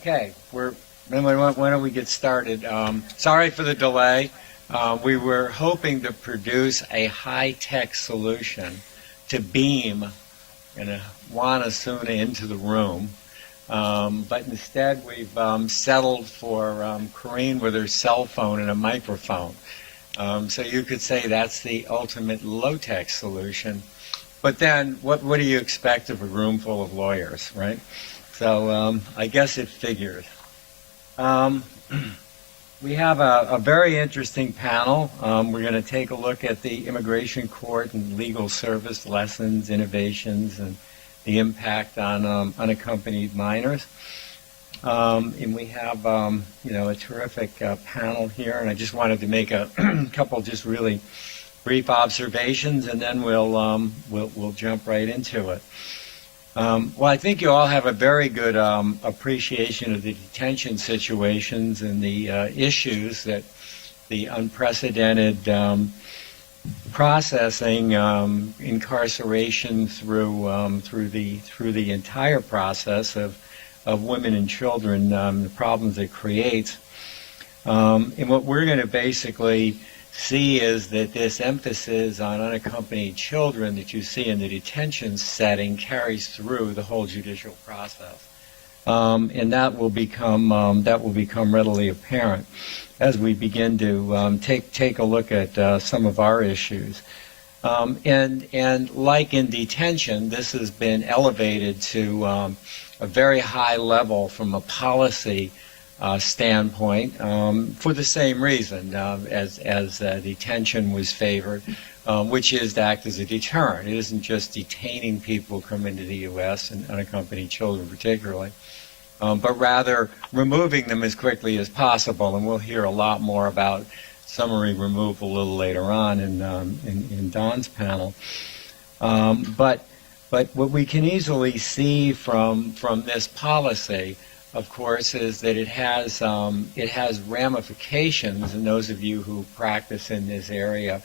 Okay, why don't we get started? Sorry for the delay. We were hoping to produce a high-tech solution to beam Juan Osuna into the room, but instead we've settled for Corinne with her cell phone and a microphone. So you could say that's the ultimate low-tech solution. But then, what do you expect of a room full of lawyers, right? So I guess it figures. We have a very interesting panel. We're going to take a look at the immigration court and legal service lessons, innovations, and the impact on unaccompanied minors. And we have, a terrific panel here. And I just wanted to make a couple just really brief observations, and then we'll jump right into it. Well, I think you all have a very good appreciation of the detention situations and the issues that the unprecedented processing, incarceration through the entire process of women and children, the problems it creates. And what we're going to basically see is that this emphasis on unaccompanied children that you see in the detention setting carries through the whole judicial process, and that will become readily apparent as we begin to take a look at some of our issues. And like in detention, this has been elevated to a very high level from a policy standpoint, for the same reason as detention was favored, which is to act as a deterrent. It isn't just detaining people who come into the U.S. and unaccompanied children particularly, but rather removing them as quickly as possible. And we'll hear a lot more about summary removal a little later on in Don's panel. But what we can easily see from this policy, of course, is that it has ramifications, and those of you who practice in this area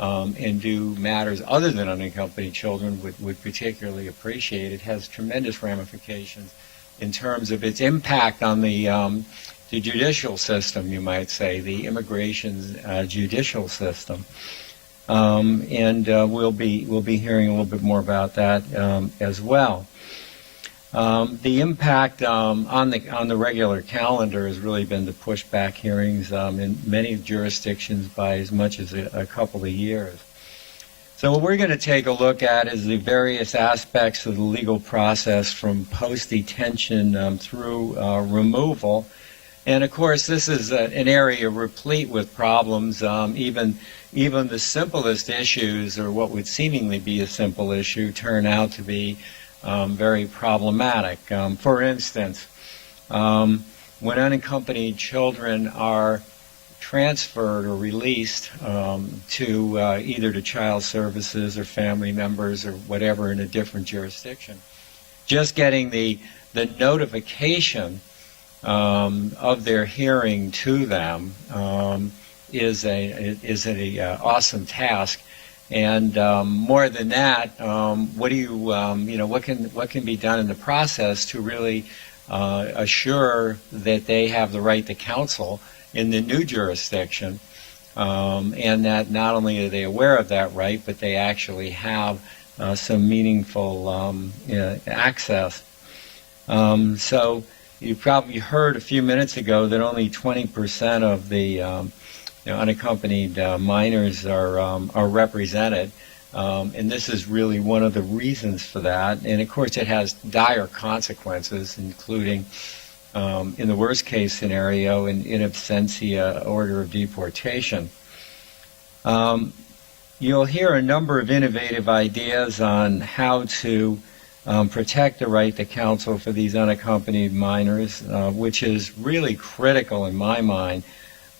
and do matters other than unaccompanied children would particularly appreciate. It has tremendous ramifications in terms of its impact on the judicial system, you might say, the immigration judicial system. And we'll be hearing a little bit more about that as well. The impact on the regular calendar has really been to push back hearings in many jurisdictions by as much as a couple of years. So what we're going to take a look at is the various aspects of the legal process from post-detention through removal. And of course, this is an area replete with problems. Even the simplest issues, or what would seemingly be a simple issue, turn out to be very problematic. For instance, when unaccompanied children are transferred or released to either to child services or family members or whatever in a different jurisdiction, just getting the notification of their hearing to them is an awesome task. And more than that, what can be done in the process to really assure that they have the right to counsel in the new jurisdiction, and that not only are they aware of that right, but they actually have some meaningful access. So you probably heard a few minutes ago that only 20% of the unaccompanied minors are represented, and this is really one of the reasons for that. And of course, it has dire consequences, including, in the worst case scenario, an in absentia order of deportation. You'll hear a number of innovative ideas on how to protect the right to counsel for these unaccompanied minors, which is really critical in my mind.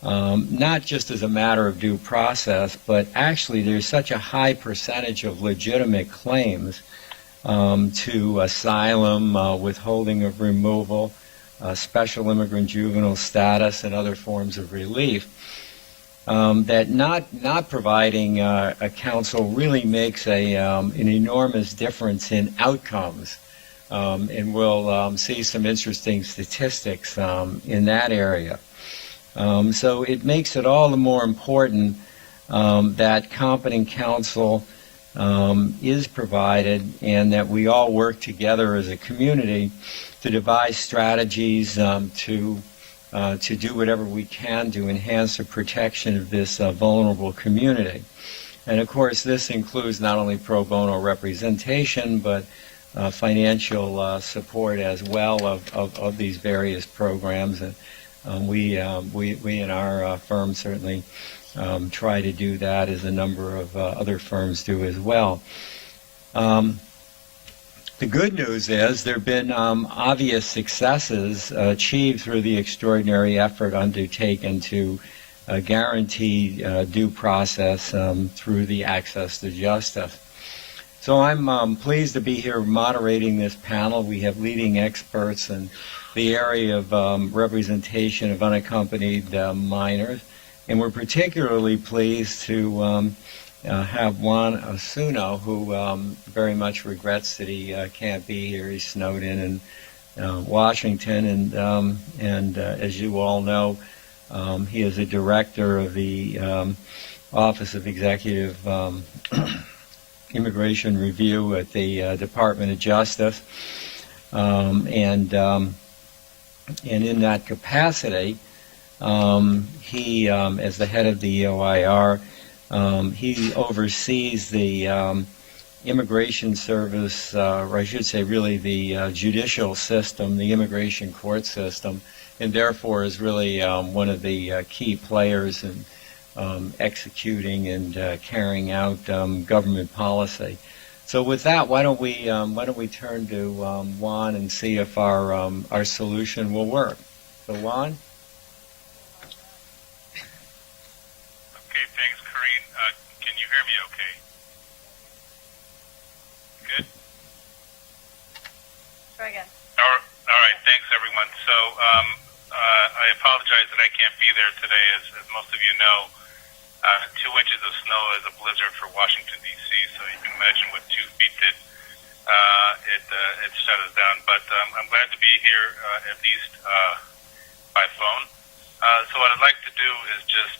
Not just as a matter of due process, but actually there's such a high percentage of legitimate claims to asylum, withholding of removal, special immigrant juvenile status, and other forms of relief, that not providing a counsel really makes an enormous difference in outcomes and we'll see some interesting statistics in that area. So it makes it all the more important that competent counsel is provided, and that we all work together as a community to devise strategies to do whatever we can to enhance the protection of this vulnerable community. And of course, this includes not only pro bono representation, but financial support as well of these various programs. And we in our firm certainly try to do that, as a number of other firms do as well. The good news is there have been obvious successes achieved through the extraordinary effort undertaken to guarantee due process through the access to justice. So I'm pleased to be here moderating this panel. We have leading experts in the area of representation of unaccompanied minors, and we're particularly pleased to have Juan Osuna, who very much regrets that he can't be here. He's snowed in Washington, and as you all know, he is a director of the Office of Executive Immigration Review at the Department of Justice, and in that capacity, he, as the head of the OIR, he oversees the immigration service, or I should say really the judicial system, the immigration court system, and therefore is really one of the key players in executing and carrying out government policy. So with that, why don't we turn to Juan and see if our solution will work. So Juan? Everyone. So I apologize that I can't be there today. As most of you know, 2 inches of snow is a blizzard for Washington, D.C., so you can imagine what 2 feet did. It shut us down. But I'm glad to be here, at least by phone. So what I'd like to do is just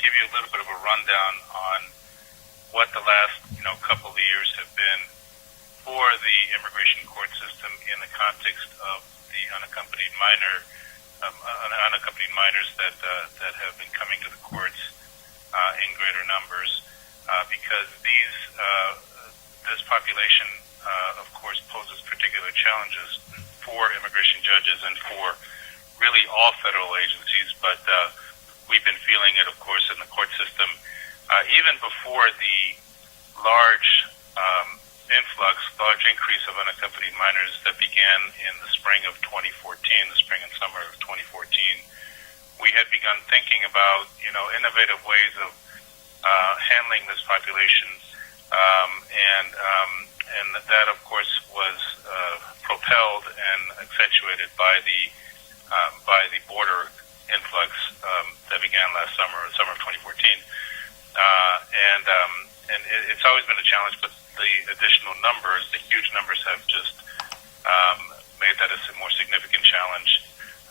give you a little bit of a rundown on what the last couple of years have been for the immigration court system in the context of the unaccompanied minors that have been coming to the courts in greater numbers, because this population, of course, poses particular challenges for immigration judges and for really all federal agencies. But we've been feeling it, of course, in the court system even before the large increase of unaccompanied minors that began in the spring of 2014, the spring and summer of 2014. We had begun thinking about, innovative ways of handling this population, and that, of course, was propelled and accentuated by the border influx that began last summer of 2014, and it's always been a challenge, but the additional numbers, the huge numbers, have just made that a more significant challenge.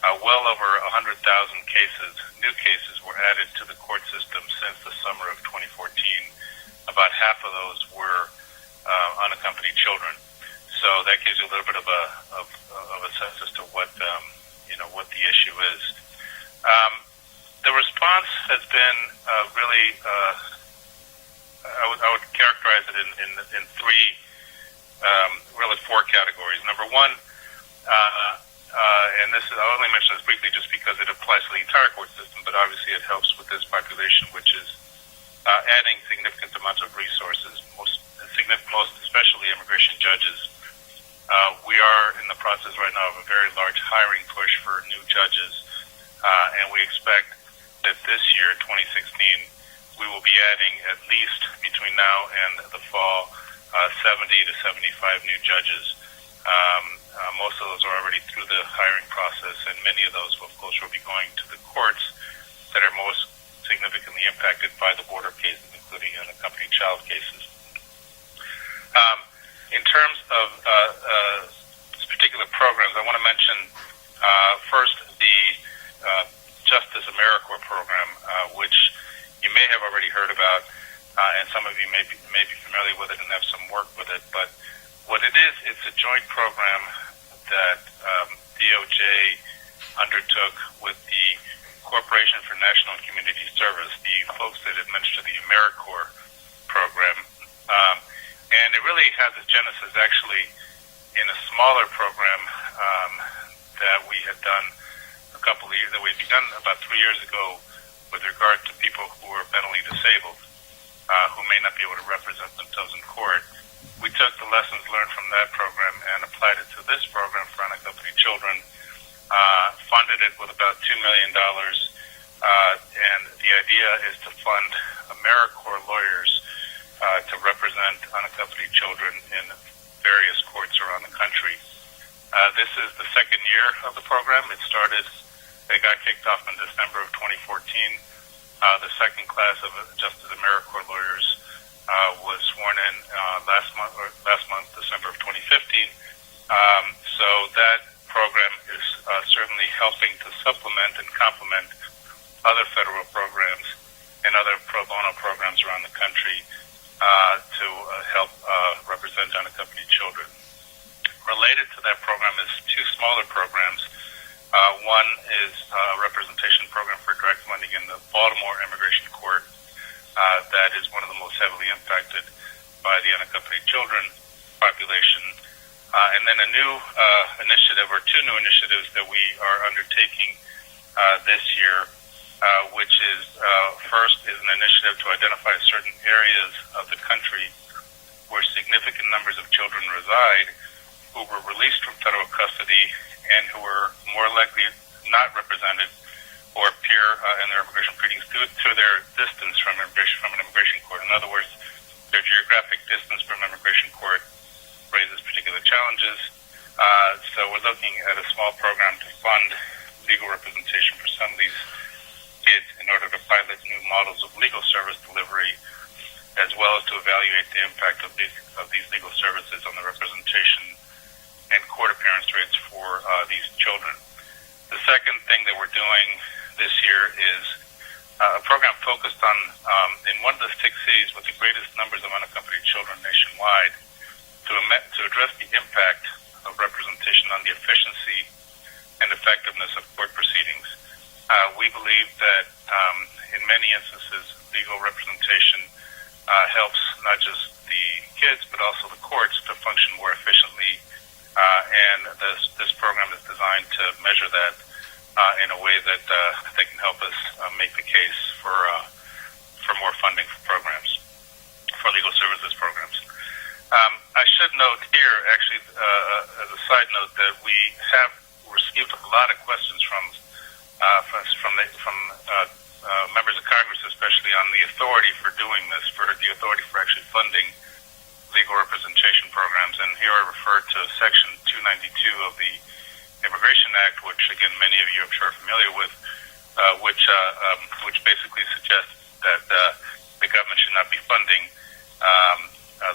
Well over 100,000 new cases were added to the court system since the summer of 2014. About half of those were unaccompanied children. So that gives you a little bit of a sense as to what the issue is. The response has been really. I would characterize it in three, really 4 categories. Number one, and I'll only mention this briefly just because it applies to the entire court system, but obviously it helps with this population, which is adding significant amounts of resources, most especially immigration judges. We are in the process right now of a very large hiring push for new judges, and we expect that this year, 2016, we will be adding at least between now and the fall 70 to 75 new judges. Most of those are already through the hiring process, and many of those, of course, will be going to the courts that are most significantly impacted by the border cases, including unaccompanied child cases. In terms of particular programs, I want to mention first the Justice AmeriCorps program, which you may have already heard about, and some of you may be familiar with it and have some work with it. But what it is, it's a joint program that DOJ undertook with the Corporation for National and Community Service, the folks that administer the AmeriCorps program. And it really has its genesis actually in a smaller program that we had done that we had begun about 3 years ago with regard to people who are mentally disabled, who may not be able to represent themselves in court. We took the lessons learned from that program and applied it to this program for unaccompanied children, funded it with about $2 million, and the idea is to fund AmeriCorps lawyers to represent unaccompanied children in various courts around the country. This is the second year of the program. It got kicked off in December of 2014. The second class of Justice AmeriCorps lawyers was sworn in last month, December of 2015. So that program is certainly helping to supplement and complement other federal programs and other pro bono programs around the country to help represent unaccompanied children. Related to that program is two smaller programs. One is a representation program for direct funding in the Baltimore Immigration Court that is one of the most heavily impacted by the unaccompanied children population. And then a new initiative, or two new initiatives that we are undertaking this year, which is first is an initiative to identify certain areas of the country where significant numbers of children reside who were released from federal custody and who were more likely not represented or appear in their immigration proceedings due to their distance from an immigration court. In other words, their geographic distance from immigration court raises particular challenges. So we're looking at a small program to fund legal representation for some of these kids in order to pilot new models of legal service delivery, as well as to evaluate the impact of these legal services on the representation and court appearance rates for these children. The second thing that we're doing this year is a program focused on, in one of the 6 cities with the greatest numbers of unaccompanied children nationwide, to address the impact of representation on the efficiency and effectiveness of court proceedings. We believe that in many instances, legal representation helps not just the kids, but also the courts to function more efficiently. And this program is designed to measure that in a way that they can help us make the case for more funding for programs, for legal services programs. I should note here, actually, as a side note, that we have received a lot of questions from members of Congress, especially on the authority for doing this, for the authority for actually funding legal representation programs. And here I refer to Section 292 of the Immigration Act, which, again, many of you I'm sure are familiar with, which basically suggests that the government should not be funding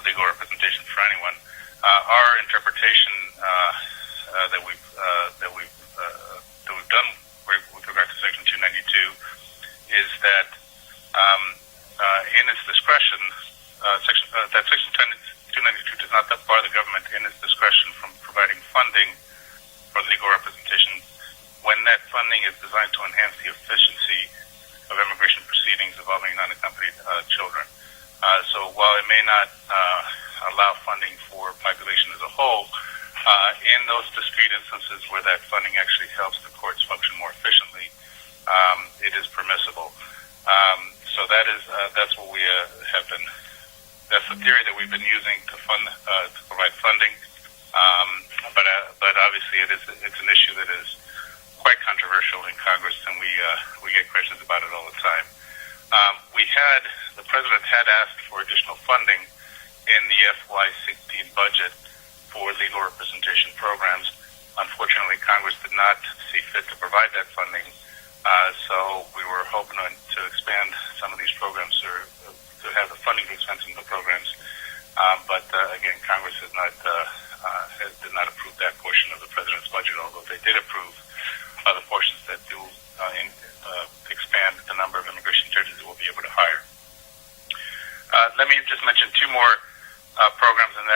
legal representation for anyone. Our interpretation that we've done with regard to Section 292 is that in its discretion, Section 292 does not bar the government in its discretion from providing funding for legal representation when that funding is designed to enhance the efficiency of immigration proceedings involving unaccompanied children. So while it may not allow funding for population as a whole, in those discrete instances where that funding actually helps the courts function more efficiently, it is permissible. So that's what we have been. That's the theory that we've been using to provide funding. But obviously it's an issue that is quite controversial in Congress, and we get questions about it all the time. The president had asked for additional funding in the FY16 budget for legal representation programs. Unfortunately, Congress did not see fit to provide that funding, so we were hoping to expand some of these programs or to have the funding to expand some of the programs. But again, Congress has not did not approve that portion of the president's budget, although they did approve other portions that do expand the number of immigration judges that we'll be able to hire. Let me just mention two more programs, and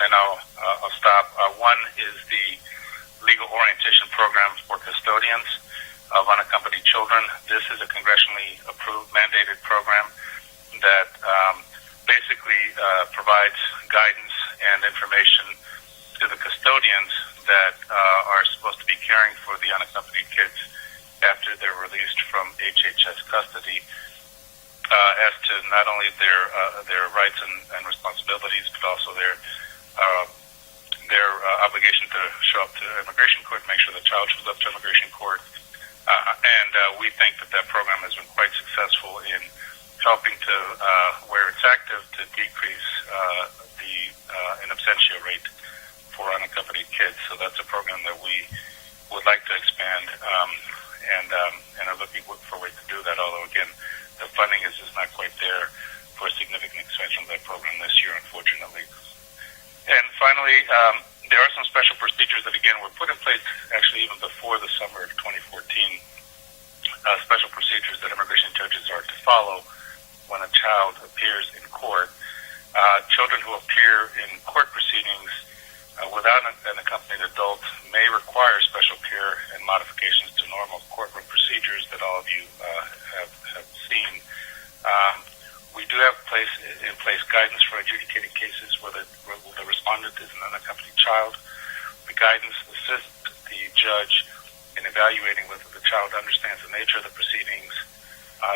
then I'll stop. One is the legal orientation program for custodians of unaccompanied children. This is a congressionally approved, mandated program that basically provides guidance and information to the custodians that are supposed to be caring for the unaccompanied kids after they're released from HHS custody, as to not only their rights and responsibilities, but also their obligation to show up to immigration court, make sure the child shows up to immigration court. And we think that program has been quite successful in helping to, where it's active, to decrease the in absentia rate for unaccompanied kids. So that's a program that we would like to expand, and are looking for ways to do that, although, again, the funding is just not quite there for a significant expansion of that program this year, unfortunately. And finally, there are some special procedures that, again, were put in place actually even before the summer of 2014, special procedures that immigration judges are to follow when a child appears in court. Children who appear in court proceedings without an accompanied adult may require special care and modifications to normal courtroom procedures that all of you have seen. We do have in place guidance for adjudicating cases where the respondent is an unaccompanied child. The guidance assists the judge in evaluating whether the child understands the nature of the proceedings,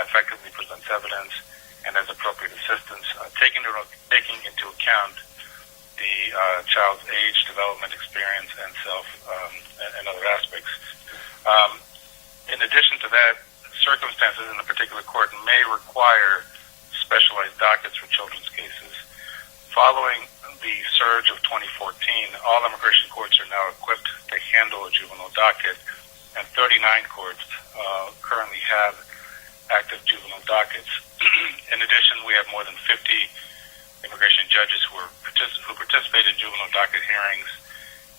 effectively presents evidence, and has appropriate assistance, taking into account the child's age, development, experience, and and other aspects. In addition to that, circumstances in a particular court may require specialized dockets for children's cases. Following the surge of 2014, all immigration courts are now equipped to handle a juvenile docket, and 39 courts currently have active juvenile dockets. In addition, we have more than 50 immigration judges who participate in juvenile docket hearings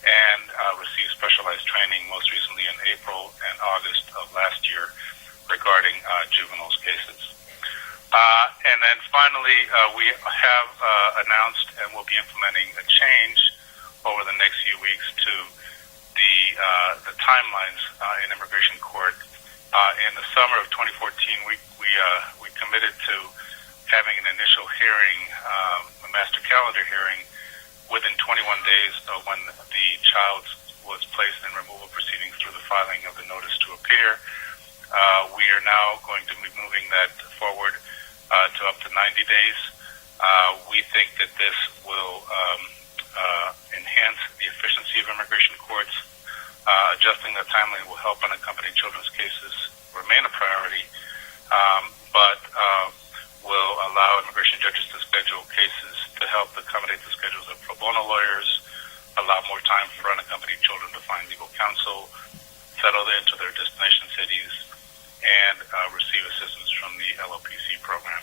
and receive specialized training, most recently in April and August of last year, regarding juveniles cases. And then finally, we have announced and will be implementing a change over the next few weeks to the timelines in immigration court. In the summer of 2014, we committed to having an initial hearing, a master calendar hearing, within 21 days of when the child was placed in removal proceedings through the filing of the notice to appear. We are now going to be moving that forward to up to 90 days. We think that this will enhance the efficiency of immigration courts. Adjusting the timeline will help unaccompanied children's cases remain a priority, but will allow immigration judges to schedule cases to help accommodate the schedules of pro bono lawyers, allow more time for unaccompanied children to find legal counsel, settle into their destination cities, and receive assistance from the LOPC program.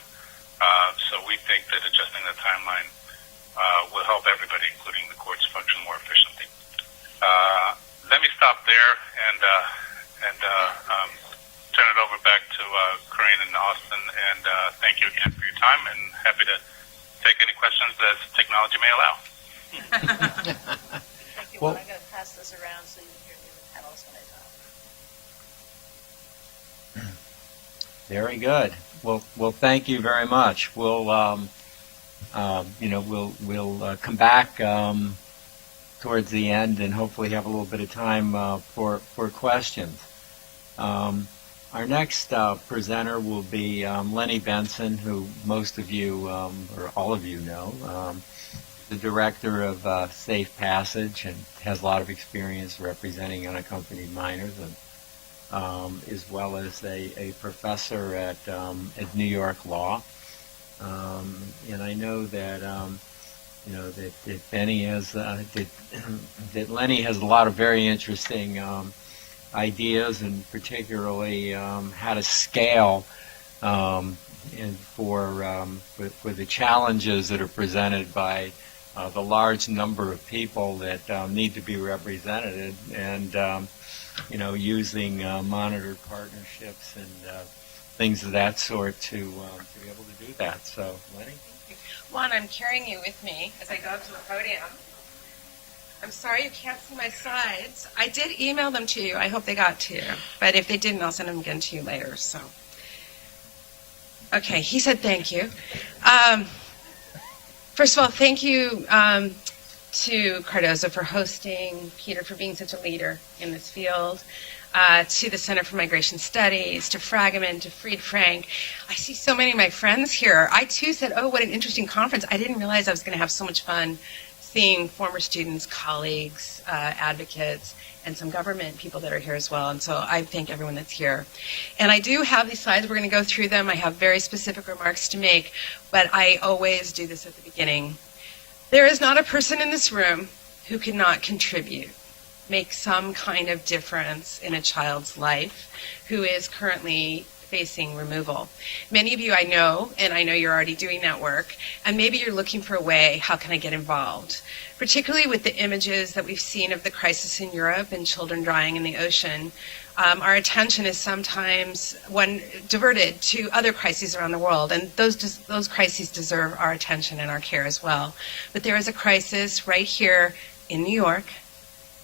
So we think that adjusting the timeline will help everybody, including the courts, function more efficiently. Let me stop there and turn it over back to Corinne and Austin, and thank you again for your time, and happy to take any questions as technology may allow. Thank you. Well, I'm going to pass this around so you can hear the other panelists when I talk. Very good. Well, thank you very much. We'll come back towards the end and hopefully have a little bit of time for questions. Our next presenter will be Lenni Benson, who most of you, or all of you know, the director of Safe Passage, and has a lot of experience representing unaccompanied minors, and as well as a professor at New York Law. And I know that that Benny has that Lenni has a lot of very interesting ideas, and particularly how to scale and for the challenges that are presented by the large number of people that need to be represented, and using monitored partnerships and things of that sort to be able to do that. So, Lenny? Juan, I'm carrying you with me as I go up to the podium. I'm sorry you can't see my slides. I did email them to you. I hope they got to you. But if they didn't, I'll send them again to you later. So, okay, he said thank you. First of all, thank you to Cardozo for hosting, Peter for being such a leader in this field, to the Center for Migration Studies, to Fragomen, to Fried Frank. I see so many of my friends here. I too said, oh, what an interesting conference. I didn't realize I was going to have so much fun seeing former students, colleagues, advocates, and some government people that are here as well. And so I thank everyone that's here. And I do have these slides. We're going to go through them. I have very specific remarks to make, but I always do this at the beginning. There is not a person in this room who cannot contribute, make some kind of difference in a child's life who is currently facing removal. Many of you I know, and I know you're already doing that work, and maybe you're looking for a way, how can I get involved? Particularly with the images that we've seen of the crisis in Europe and children dying in the ocean, our attention is sometimes diverted to other crises around the world, and those crises deserve our attention and our care as well. But there is a crisis right here in New York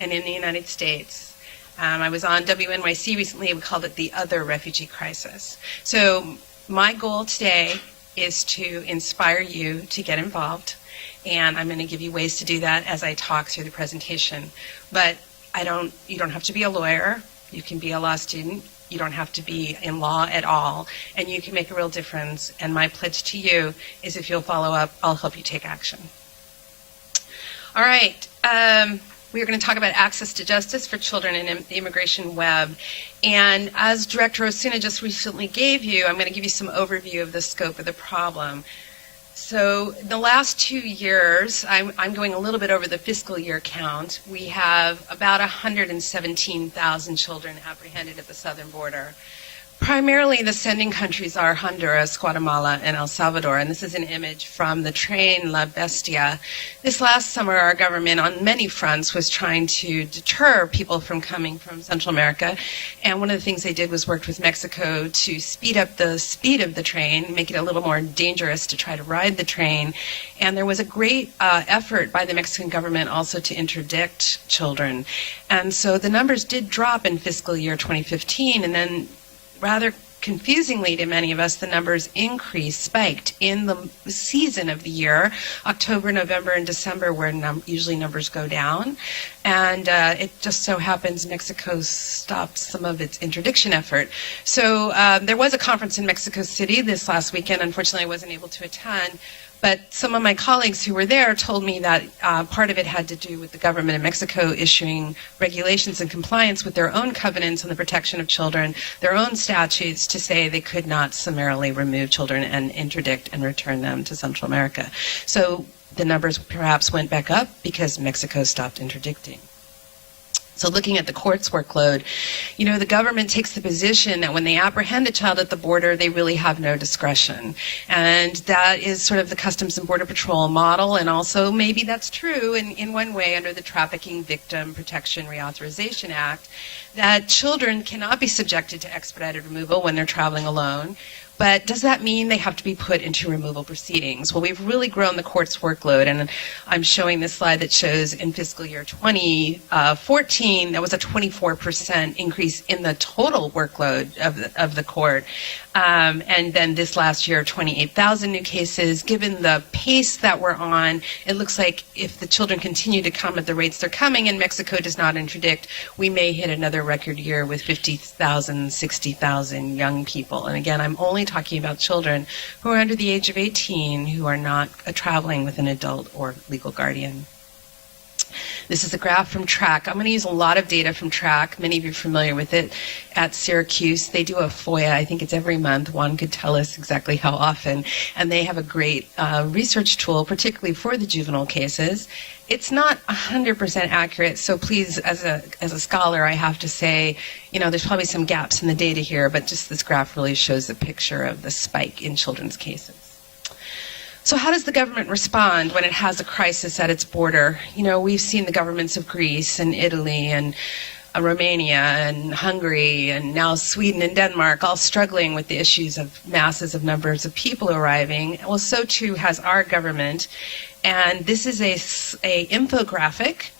and in the United States. I was on WNYC recently. We called it the other refugee crisis. So my goal today is to inspire you to get involved, and I'm going to give you ways to do that as I talk through the presentation. But you don't have to be a lawyer. You can be a law student. You don't have to be in law at all, and you can make a real difference. And my pledge to you is if you'll follow up, I'll help you take action. All right. We are going to talk about access to justice for children in the immigration web. And as Director Osuna just recently gave you, I'm going to give you some overview of the scope of the problem. So the last 2 years, I'm going a little bit over the fiscal year count. We have about 117,000 children apprehended at the southern border. Primarily, the sending countries are Honduras, Guatemala, and El Salvador, and this is an image from the train La Bestia. This last summer, our government, on many fronts, was trying to deter people from coming from Central America, and one of the things they did was worked with Mexico to speed up the speed of the train, make it a little more dangerous to try to ride the train, and there was a great effort by the Mexican government also to interdict children. And so the numbers did drop in fiscal year 2015, and then rather confusingly to many of us, the numbers spiked in the season of the year, October, November, and December, where usually numbers go down. And it just so happens Mexico stopped some of its interdiction effort. So there was a conference in Mexico City this last weekend. Unfortunately, I wasn't able to attend. But some of my colleagues who were there told me that part of it had to do with the government of Mexico issuing regulations in compliance with their own covenants on the protection of children, their own statutes to say they could not summarily remove children and interdict and return them to Central America. So the numbers perhaps went back up because Mexico stopped interdicting. So looking at the court's workload, the government takes the position that when they apprehend a child at the border, they really have no discretion. And that is sort of the Customs and Border Patrol model, and also maybe that's true in one way under the Trafficking Victim Protection Reauthorization Act, that children cannot be subjected to expedited removal when they're traveling alone. But does that mean they have to be put into removal proceedings? Well, we've really grown the court's workload, and I'm showing this slide that shows in fiscal year 2014, there was a 24% increase in the total workload of the court. And then this last year, 28,000 new cases. Given the pace that we're on, it looks like if the children continue to come at the rates they're coming and Mexico does not interdict, we may hit another record year with 50,000, 60,000 young people. And again, I'm only talking about children who are under the age of 18 who are not traveling with an adult or legal guardian. This is a graph from TRAC. I'm going to use a lot of data from TRAC. Many of you are familiar with it at Syracuse. They do a FOIA. I think it's every month. Juan could tell us exactly how often. And they have a great research tool, particularly for the juvenile cases. It's not 100% accurate, so please, as a scholar, I have to say, there's probably some gaps in the data here, but just this graph really shows the picture of the spike in children's cases. So how does the government respond when it has a crisis at its border? You know, we've seen the governments of Greece and Italy and Romania and Hungary and now Sweden and Denmark all struggling with the issues of masses of numbers of people arriving. Well, so too has our government. And this is a infographic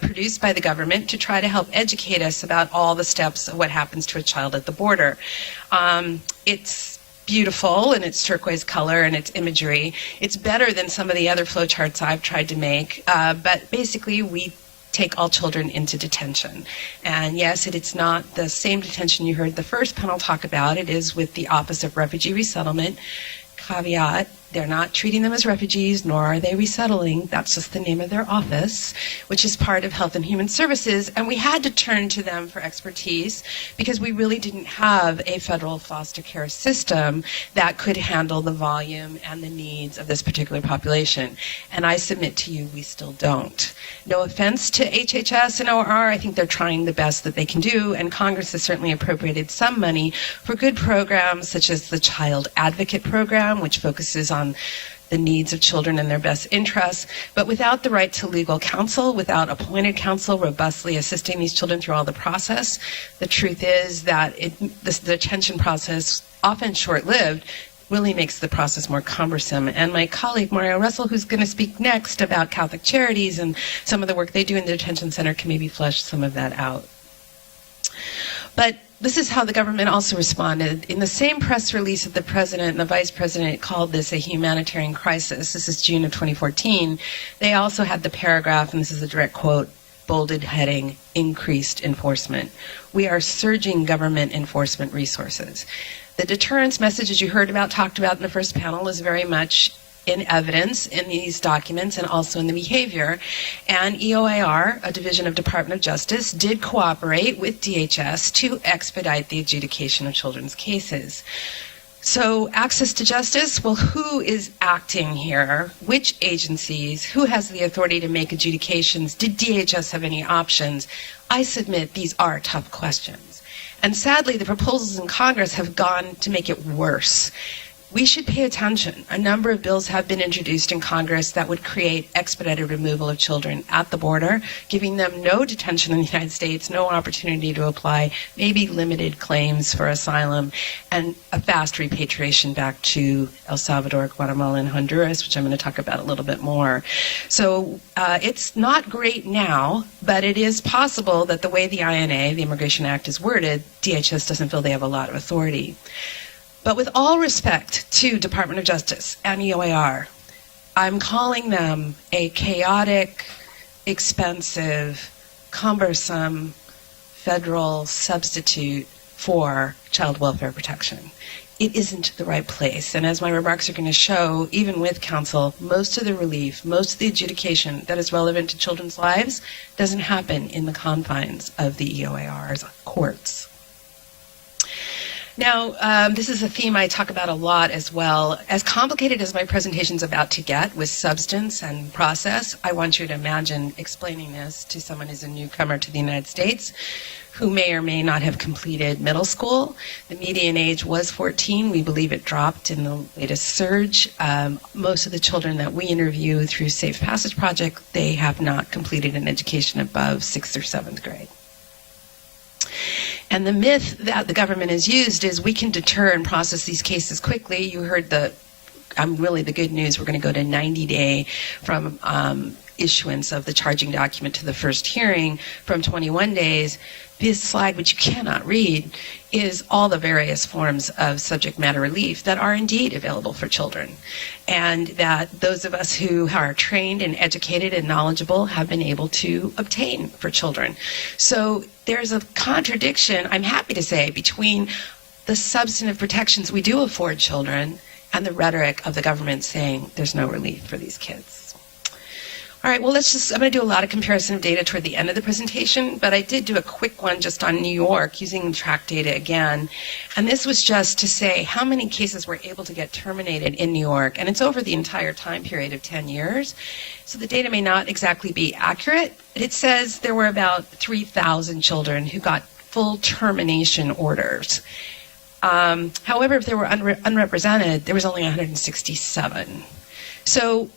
produced by the government to try to help educate us about all the steps of what happens to a child at the border. It's beautiful in its turquoise color and its imagery. It's better than some of the other flowcharts I've tried to make, but basically we take all children into detention. And yes, it's not the same detention you heard the first panel talk about. It is with the Office of Refugee Resettlement. Caveat, they're not treating them as refugees, nor are they resettling. That's just the name of their office, which is part of Health and Human Services. And we had to turn to them for expertise because we really didn't have a federal foster care system that could handle the volume and the needs of this particular population. And I submit to you, we still don't. No offense to HHS and OR, I think they're trying the best that they can do, and Congress has certainly appropriated some money for good programs such as the Child Advocate Program, which focuses on the needs of children and their best interests. But without the right to legal counsel, without appointed counsel robustly assisting these children through all the process, the truth is that the detention process, often short-lived, really makes the process more cumbersome. And my colleague, Mario Russell, who's going to speak next about Catholic Charities and some of the work they do in the detention center, can maybe flesh some of that out. But this is how the government also responded. In the same press release that the president and the vice president called this a humanitarian crisis, this is June of 2014, they also had the paragraph, and this is a direct quote, bolded heading, increased enforcement. We are surging government enforcement resources. The deterrence message, as you heard about, talked about in the first panel, is very much in evidence in these documents and also in the behavior. And EOIR, a division of Department of Justice, did cooperate with DHS to expedite the adjudication of children's cases. So access to justice, well, who is acting here? Which agencies? Who has the authority to make adjudications? Did DHS have any options? I submit these are tough questions. And sadly, the proposals in Congress have gone to make it worse. We should pay attention. A number of bills have been introduced in Congress that would create expedited removal of children at the border, giving them no detention in the United States, no opportunity to apply, maybe limited claims for asylum, and a fast repatriation back to El Salvador, Guatemala, and Honduras, which I'm going to talk about a little bit more. So it's not great now, but it is possible that the way the INA, the Immigration Act, is worded, DHS doesn't feel they have a lot of authority. But with all respect to Department of Justice and EOIR, I'm calling them a chaotic, expensive, cumbersome federal substitute for child welfare protection. It isn't the right place. And as my remarks are going to show, even with counsel, most of the relief, most of the adjudication that is relevant to children's lives doesn't happen in the confines of the EOIR's courts. Now, this is a theme I talk about a lot as well. As complicated as my presentation's about to get with substance and process, I want you to imagine explaining this to someone who's a newcomer to the United States, who may or may not have completed middle school. The median age was 14. We believe it dropped in the latest surge. Most of the children that we interview through Safe Passage Project, they have not completed an education above 6th or 7th grade. And the myth that the government has used is we can deter and process these cases quickly. You heard the good news. We're going to go to 90-day from issuance of the charging document to the first hearing from 21 days. This slide, which you cannot read, is all the various forms of subject matter relief that are indeed available for children, and that those of us who are trained and educated and knowledgeable have been able to obtain for children. So there's a contradiction, I'm happy to say, between the substantive protections we do afford children and the rhetoric of the government saying there's no relief for these kids. All right, well, I'm going to do a lot of comparison of data toward the end of the presentation, but I did do a quick one just on New York using track data again. And this was just to say how many cases were able to get terminated in New York. And it's over the entire time period of 10 years. So the data may not exactly be accurate, but it says there were about 3,000 children who got full termination orders. However, if they were unrepresented, there was only 167. So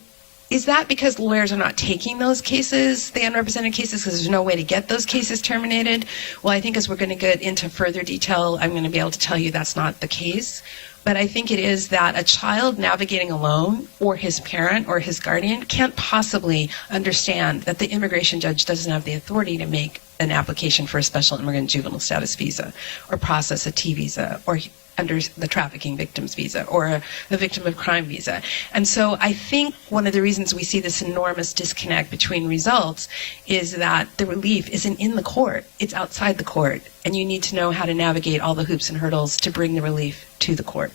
is that because lawyers are not taking those cases, the unrepresented cases, because there's no way to get those cases terminated? Well, I think as we're going to get into further detail, I'm going to be able to tell you that's not the case. But I think it is that a child navigating alone, or his parent or his guardian, can't possibly understand that the immigration judge doesn't have the authority to make an application for a special immigrant juvenile status visa, or process a T visa, or under the trafficking victims visa, or a victim of crime visa. And so I think one of the reasons we see this enormous disconnect between results is that the relief isn't in the court, it's outside the court, and you need to know how to navigate all the hoops and hurdles to bring the relief to the court.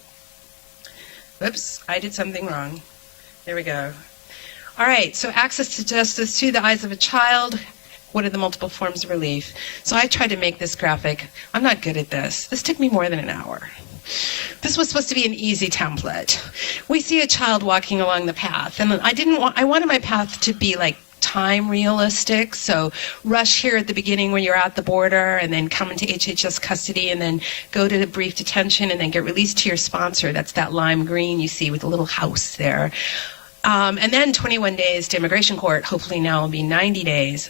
Whoops, I did something wrong. There we go. All right, so access to justice through the eyes of a child. What are the multiple forms of relief? So I tried to make this graphic. I'm not good at this. This took me more than an hour. This was supposed to be an easy template. We see a child walking along the path, and I wanted my path to be like time realistic. So rush here at the beginning when you're at the border, and then come into HHS custody, and then go to brief detention, and then get released to your sponsor. That's that lime green you see with the little house there. And then 21 days to immigration court. Hopefully now will be 90 days.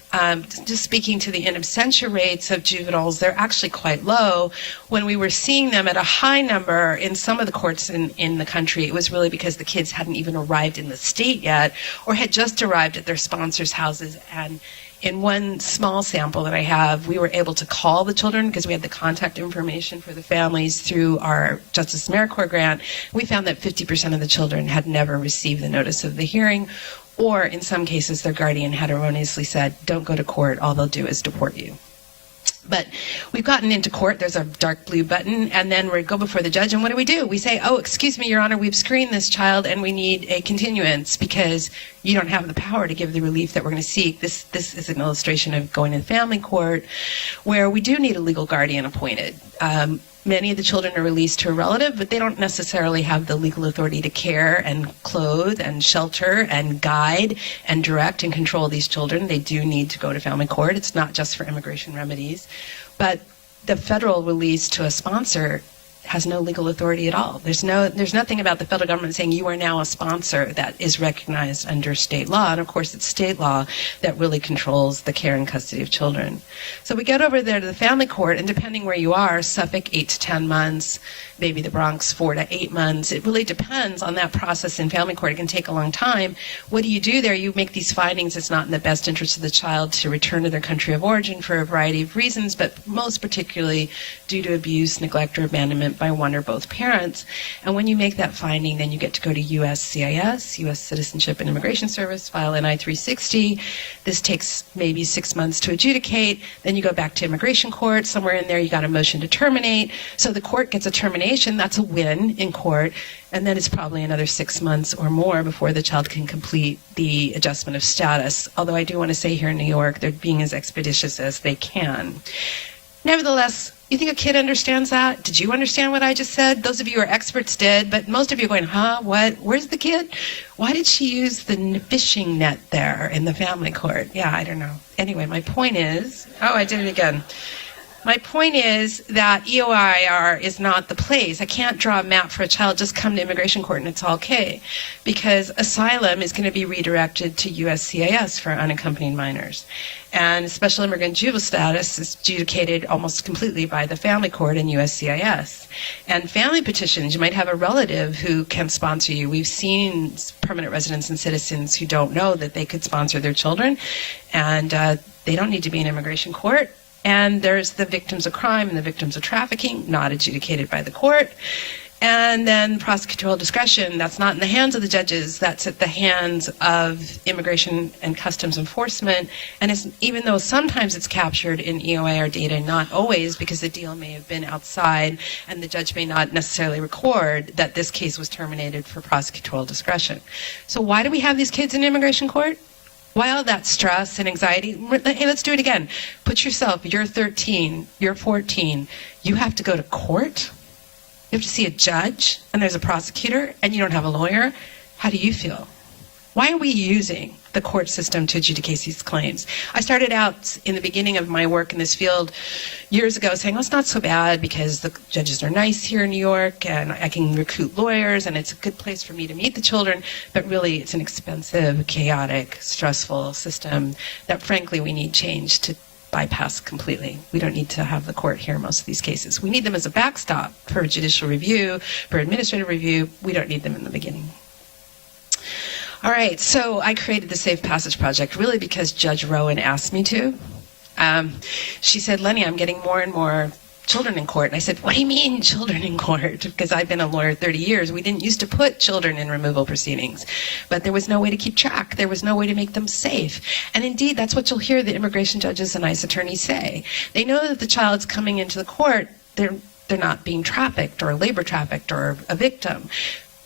Just speaking to the in absentia rates of juveniles, they're actually quite low. When we were seeing them at a high number in some of the courts in the country, it was really because the kids hadn't even arrived in the state yet, or had just arrived at their sponsors' houses. And in one small sample that I have, we were able to call the children because we had the contact information for the families through our Justice AmeriCorps grant. We found that 50% of the children had never received the notice of the hearing, or in some cases their guardian had erroneously said, don't go to court, all they'll do is deport you. But we've gotten into court, there's a dark blue button, and then we go before the judge, and what do? We say, oh, excuse me, Your Honor, we've screened this child, and we need a continuance because you don't have the power to give the relief that we're going to seek. This is an illustration of going to family court, where we do need a legal guardian appointed. Many of the children are released to a relative, but they don't necessarily have the legal authority to care and clothe and shelter and guide and direct and control these children. They do need to go to family court. It's not just for immigration remedies. But the federal release to a sponsor has no legal authority at all. There's nothing about the federal government saying you are now a sponsor that is recognized under state law. And of course, it's state law that really controls the care and custody of children. So we get over there to the family court, and depending where you are, Suffolk 8 to 10 months, maybe the Bronx 4 to 8 months. It really depends on that process in family court. It can take a long time. What do you do there? You make these findings. It's not in the best interest of the child to return to their country of origin for a variety of reasons, but most particularly due to abuse, neglect, or abandonment by one or both parents. And when you make that finding, then you get to go to USCIS, U.S. Citizenship and Immigration Service, file an I-360. This takes maybe 6 months to adjudicate. Then you go back to immigration court. Somewhere in there, you got a motion to terminate. So the court gets a termination. That's a win in court. And then it's probably another 6 months or more before the child can complete the adjustment of status. Although I do want to say here in New York, they're being as expeditious as they can. Nevertheless, you think a kid understands that? Did you understand what I just said? Those of you who are experts did, but most of you are going, huh, what? Where's the kid? Why did she use the fishing net there in the family court? Yeah, I don't know. Anyway, my point is, oh, I did it again. My point is that EOIR is not the place. I can't draw a map for a child, just come to immigration court and it's all okay. Because asylum is going to be redirected to USCIS for unaccompanied minors. And special immigrant juvenile status is adjudicated almost completely by the family court in USCIS. And family petitions, you might have a relative who can sponsor you. We've seen permanent residents and citizens who don't know that they could sponsor their children, and they don't need to be in immigration court. And there's the victims of crime and the victims of trafficking, not adjudicated by the court. And then prosecutorial discretion, that's not in the hands of the judges, that's at the hands of immigration and customs enforcement. And even though sometimes it's captured in EOIR data, not always, because the deal may have been outside and the judge may not necessarily record that this case was terminated for prosecutorial discretion. So why do we have these kids in immigration court? Why all that stress and anxiety? Hey, let's do it again. Put yourself, you're 13, you're 14, you have to go to court? You have to see a judge, and there's a prosecutor, and you don't have a lawyer? How do you feel? Why are we using the court system to adjudicate these claims? I started out in the beginning of my work in this field years ago saying, well, it's not so bad because the judges are nice here in New York and I can recruit lawyers and it's a good place for me to meet the children. But really, it's an expensive, chaotic, stressful system that, frankly, we need change to bypass completely. We don't need to have the court hear most of these cases. We need them as a backstop for judicial review, for administrative review. We don't need them in the beginning. All right, so I created the Safe Passage Project really because Judge Rowan asked me to. She said, Lenni, I'm getting more and more children in court. And I said, what do you mean children in court? Because I've been a lawyer 30 years. We didn't used to put children in removal proceedings, but there was no way to keep track. There was no way to make them safe. And indeed, that's what you'll hear the immigration judges and ICE attorneys say. They know that the child's coming into the court, they're not being trafficked or labor trafficked or a victim.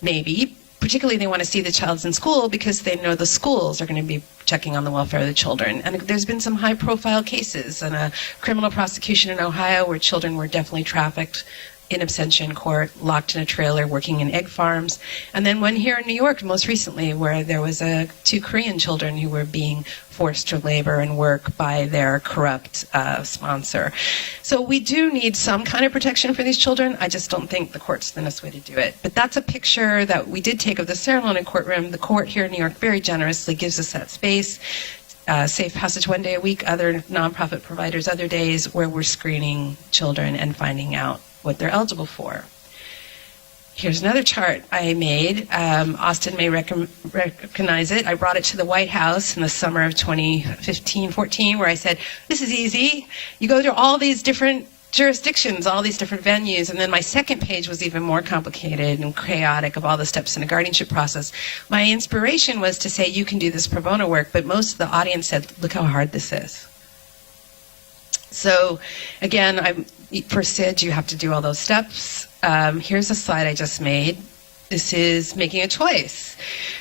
Maybe. Particularly, they want to see the child's in school because they know the schools are going to be checking on the welfare of the children. And there's been some high-profile cases and a criminal prosecution in Ohio where children were definitely trafficked in absentia in court, locked in a trailer, working in egg farms. And then one here in New York, most recently, where there was 2 Korean children who were being forced to labor and work by their corrupt sponsor. So we do need some kind of protection for these children. I just don't think the court's the best way to do it. But that's a picture that we did take of the Sierra Leone courtroom. The court here in New York very generously gives us that space. Safe Passage one day a week, other nonprofit providers other days, where we're screening children and finding out what they're eligible for. Here's another chart I made. Austin may recognize it. I brought it to the White House in the summer of 2015-14, where I said, this is easy. You go through all these different jurisdictions, all these different venues, and then my second page was even more complicated and chaotic of all the steps in a guardianship process. My inspiration was to say, you can do this pro bono work, but most of the audience said, look how hard this is. So again, for SID, you have to do all those steps. Here's a slide I just made. This is making a choice.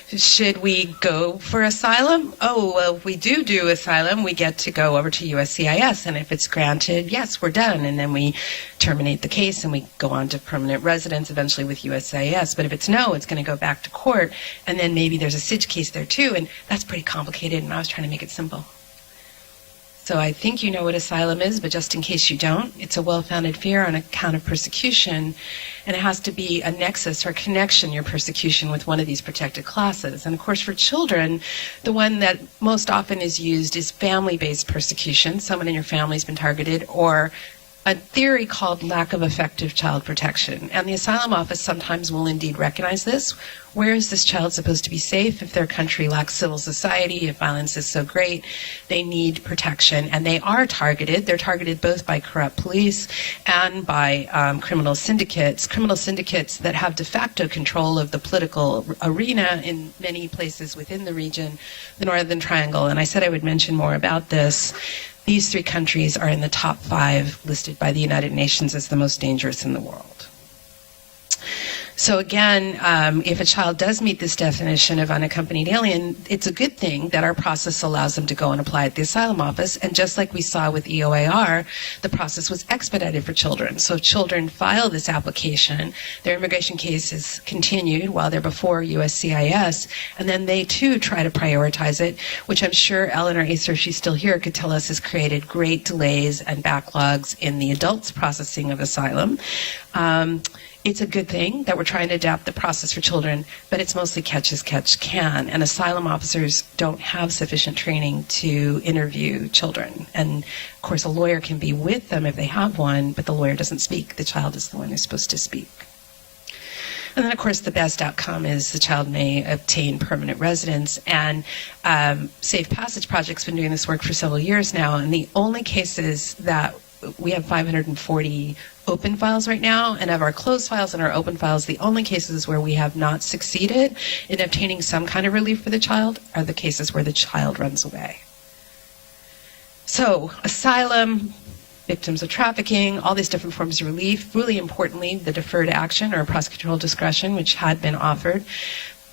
Should we go for asylum? Oh, well, if we do asylum, we get to go over to USCIS. And if it's granted, yes, we're done. And then we terminate the case and we go on to permanent residence, eventually with USCIS. But if it's no, it's going to go back to court. And then maybe there's a SID case there too. And that's pretty complicated. And I was trying to make it simple. So I think you know what asylum is, but just in case you don't, it's a well-founded fear on account of persecution, and it has to be a nexus or connection, your persecution, with one of these protected classes. And of course, for children, the one that most often is used is family-based persecution. Someone in your family's been targeted, or a theory called lack of effective child protection. And the asylum office sometimes will indeed recognize this. Where is this child supposed to be safe if their country lacks civil society, if violence is so great? They need protection, and they are targeted. They're targeted both by corrupt police and by criminal syndicates that have de facto control of the political arena in many places within the region, the Northern Triangle. And I said I would mention more about this. These 3 countries are in the top 5 listed by the United Nations as the most dangerous in the world. So again, if a child does meet this definition of unaccompanied alien, it's a good thing that our process allows them to go and apply at the asylum office. And just like we saw with EOAR, the process was expedited for children. So if children file this application, their immigration case is continued while they're before USCIS, and then they too try to prioritize it, which I'm sure Eleanor Acer, if she's still here, could tell us has created great delays and backlogs in the adults' processing of asylum. It's a good thing that we're trying to adapt the process for children, but it's mostly catch as catch can. And asylum officers don't have sufficient training to interview children. And of course, a lawyer can be with them if they have one, but the lawyer doesn't speak. The child is the one who's supposed to speak. And then, of course, the best outcome is the child may obtain permanent residence. And Safe Passage Project's been doing this work for several years now, and the only cases that we have 540 open files right now, and of our closed files and our open files, the only cases where we have not succeeded in obtaining some kind of relief for the child are the cases where the child runs away. So, asylum, victims of trafficking, all these different forms of relief, really importantly, the deferred action or prosecutorial discretion, which had been offered.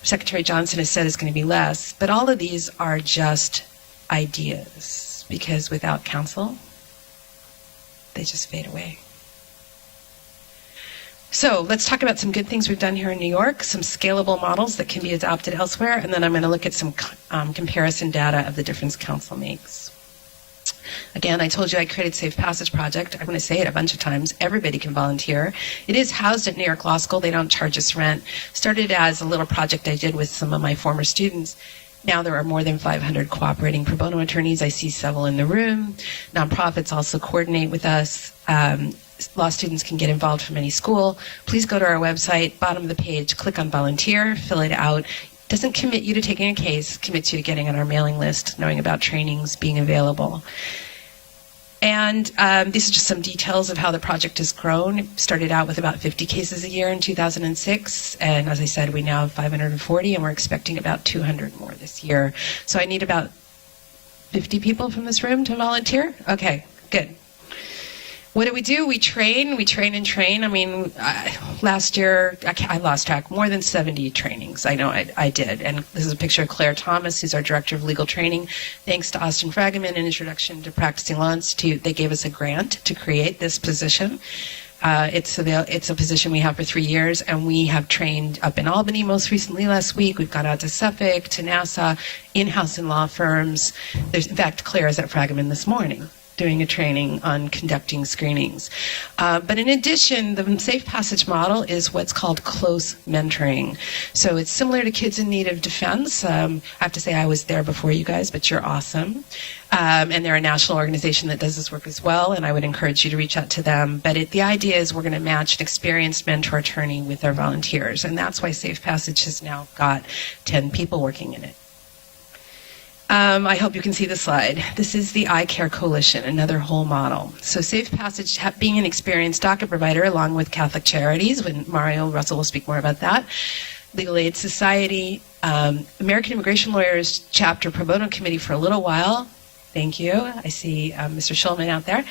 Secretary Johnson has said it's going to be less, but all of these are just ideas, because without counsel, they just fade away. So let's talk about some good things we've done here in New York, some scalable models that can be adopted elsewhere, and then I'm going to look at some comparison data of the difference council makes. Again, I told you I created Safe Passage Project. I'm going to say it a bunch of times. Everybody can volunteer. It is housed at New York Law School. They don't charge us rent. Started as a little project I did with some of my former students. Now there are more than 500 cooperating pro bono attorneys. I see several in the room. Nonprofits also coordinate with us. Law students can get involved from any school. Please go to our website, bottom of the page, click on volunteer, fill it out. Doesn't commit you to taking a case, commits you to getting on our mailing list, knowing about trainings, being available. And these are just some details of how the project has grown. It started out with about 50 cases a year in 2006. And as I said, we now have 540, and we're expecting about 200 more this year. So I need about 50 people from this room to volunteer? Okay, good. What do? We train and train. I mean, last year, I lost track, more than 70 trainings. I know I did. And this is a picture of Claire Thomas, who's our Director of Legal Training. Thanks to Austin Fragomen and Introduction to Practicing Law Institute, they gave us a grant to create this position. It's a position we have for 3 years, and we have trained up in Albany most recently last week. We've gone out to Suffolk, to Nassau, in-house in law firms. In fact, Claire is at Fragomen this morning, doing a training on conducting screenings. But in addition, the Safe Passage model is what's called close mentoring. So it's similar to Kids in Need of Defense. I have to say I was there before you guys, but you're awesome. And they're a national organization that does this work as well, and I would encourage you to reach out to them. But the idea is we're going to match an experienced mentor attorney with our volunteers, and that's why Safe Passage has now got 10 people working in it. I hope you can see the slide. This is the I Care Coalition, another whole model. So Safe Passage, being an experienced docket provider along with Catholic Charities, when Mario Russell will speak more about that, Legal Aid Society, American Immigration Lawyers Chapter Pro Bono Committee for a little while. Thank you. I see Mr. Schulman out there.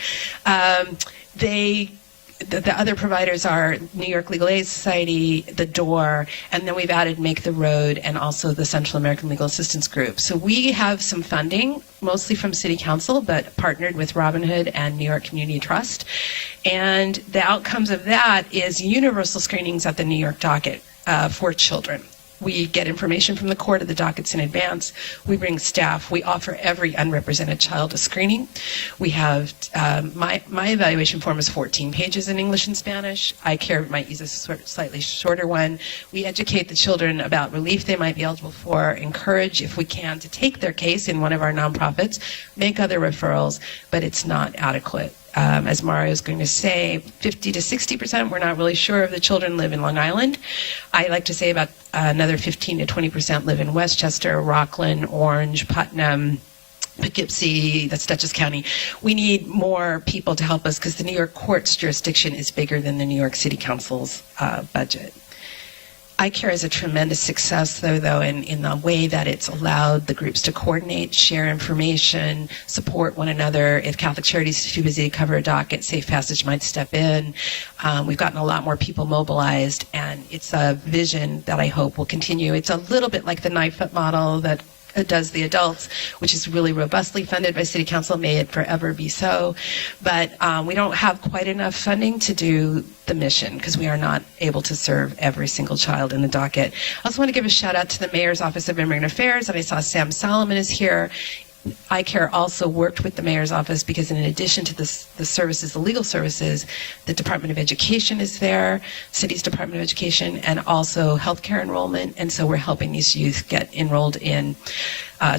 The other providers are New York Legal Aid Society, The Door, and then we've added Make the Road and also the Central American Legal Assistance Group. So we have some funding, mostly from City Council, but partnered with Robin Hood and New York Community Trust. And the outcomes of that is universal screenings at the New York docket for children. We get information from the court of the dockets in advance. We bring staff. We offer every unrepresented child a screening. We have, my evaluation form is 14 pages in English and Spanish. I Care might use a slightly shorter one. We educate the children about relief they might be eligible for, encourage, if we can, to take their case in one of our nonprofits, make other referrals, but it's not adequate. As Mario is going to say, 50 to 60%, we're not really sure, of the children live in Long Island. I like to say about another 15 to 20% live in Westchester, Rockland, Orange, Putnam, Poughkeepsie, that's Dutchess County. We need more people to help us because the New York court's jurisdiction is bigger than the New York City Council's budget. I Care is a tremendous success, though, in the way that it's allowed the groups to coordinate, share information, support one another. If Catholic Charities is too busy to cover a docket, Safe Passage might step in. We've gotten a lot more people mobilized, and it's a vision that I hope will continue. It's a little bit like the 9-foot model that does the adults, which is really robustly funded by City Council. May it forever be so. But we don't have quite enough funding to do the mission because we are not able to serve every single child in the docket. I also want to give a shout out to the Mayor's Office of Immigrant Affairs, and I saw Sam Solomon is here. I Care also worked with the Mayor's Office because in addition to the services, the legal services, the Department of Education is there, City's Department of Education, and also healthcare enrollment. And so we're helping these youth get enrolled in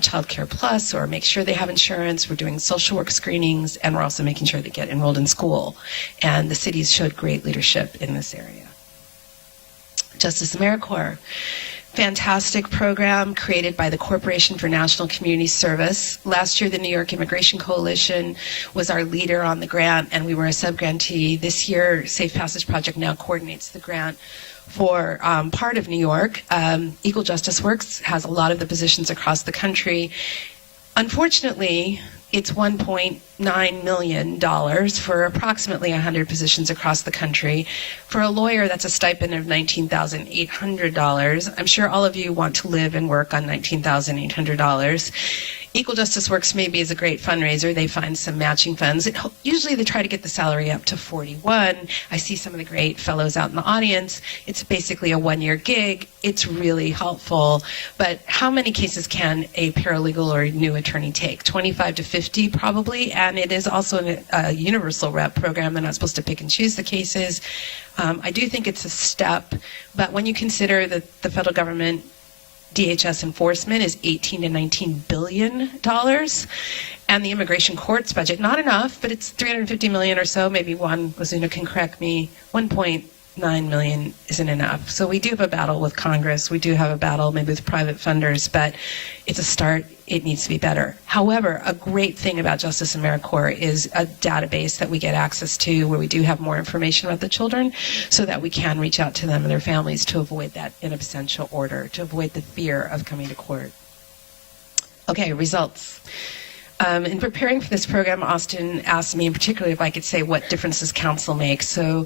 Child Care Plus or make sure they have insurance. We're doing social work screenings, and we're also making sure they get enrolled in school. And the cities showed great leadership in this area. Justice AmeriCorps. Fantastic program created by the Corporation for National Community Service. Last year, the New York Immigration Coalition was our leader on the grant, and we were a sub-grantee. This year, Safe Passage Project now coordinates the grant for part of New York. Equal Justice Works has a lot of the positions across the country. Unfortunately, it's $1.9 million for approximately 100 positions across the country. For a lawyer, that's a stipend of $19,800. I'm sure all of you want to live and work on $19,800. Equal Justice Works maybe is a great fundraiser. They find some matching funds. Usually they try to get the salary up to 41. I see some of the great fellows out in the audience. It's basically a one-year gig. It's really helpful. But how many cases can a paralegal or a new attorney take? 25 to 50 probably. And it is also a universal rep program. They're not supposed to pick and choose the cases. I do think it's a step. But when you consider that the federal government DHS enforcement is $18 to $19 billion, and the immigration court's budget, not enough, but it's $350 million or so. Maybe Osuna can correct me. 1.9 million isn't enough. So we do have a battle with Congress. We do have a battle maybe with private funders, but it's a start. It needs to be better. However, a great thing about Justice AmeriCorps is a database that we get access to where we do have more information about the children so that we can reach out to them and their families to avoid that in absentia order, to avoid the fear of coming to court. Okay, results. In preparing for this program, Austin asked me in particular if I could say what differences counsel makes. So,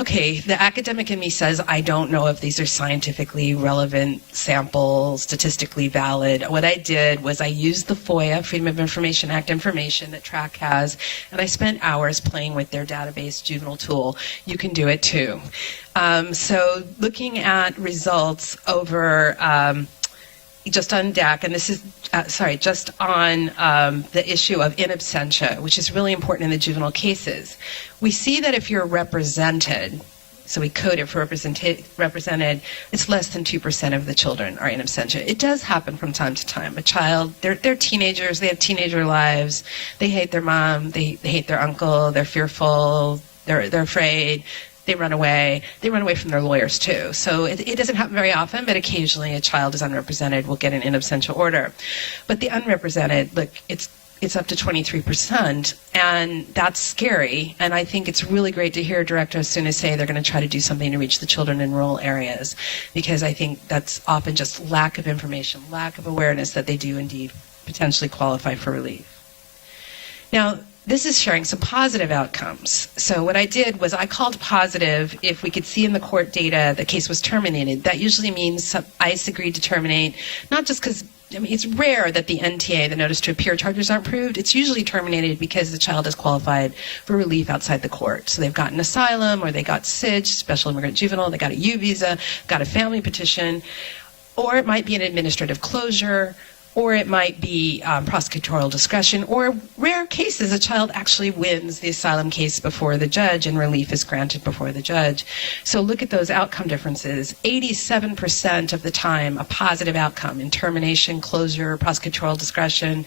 okay, the academic in me says I don't know if these are scientifically relevant samples, statistically valid. What I did was I used the FOIA, Freedom of Information Act information that TRAC has, and I spent hours playing with their database juvenile tool. You can do it too. So looking at results over just on DAC, and this is, just on the issue of in absentia, which is really important in the juvenile cases. We see that if you're represented, so we code it for represented, it's less than 2% of the children are in absentia. It does happen from time to time. A child, they're teenagers, they have teenager lives, they hate their mom, they hate their uncle, they're fearful, they're afraid. They run away from their lawyers too. So it doesn't happen very often, but occasionally a child is unrepresented will get an in absentia order. But the unrepresented, look, it's up to 23%, and that's scary. And I think it's really great to hear Director Osuna say they're going to try to do something to reach the children in rural areas, because I think that's often just lack of information, lack of awareness that they do indeed potentially qualify for relief. Now, this is sharing some positive outcomes. So what I did was I called positive if we could see in the court data the case was terminated. That usually means ICE agreed to terminate, not just because, it's rare that the NTA, the notice to appear charges aren't approved. It's usually terminated because the child is qualified for relief outside the court. So they've gotten asylum, or they got SIJ, Special Immigrant Juvenile, they got a U visa, got a family petition, or it might be an administrative closure, or it might be prosecutorial discretion, or rare cases, a child actually wins the asylum case before the judge and relief is granted before the judge. So look at those outcome differences. 87% of the time, a positive outcome in termination, closure, prosecutorial discretion,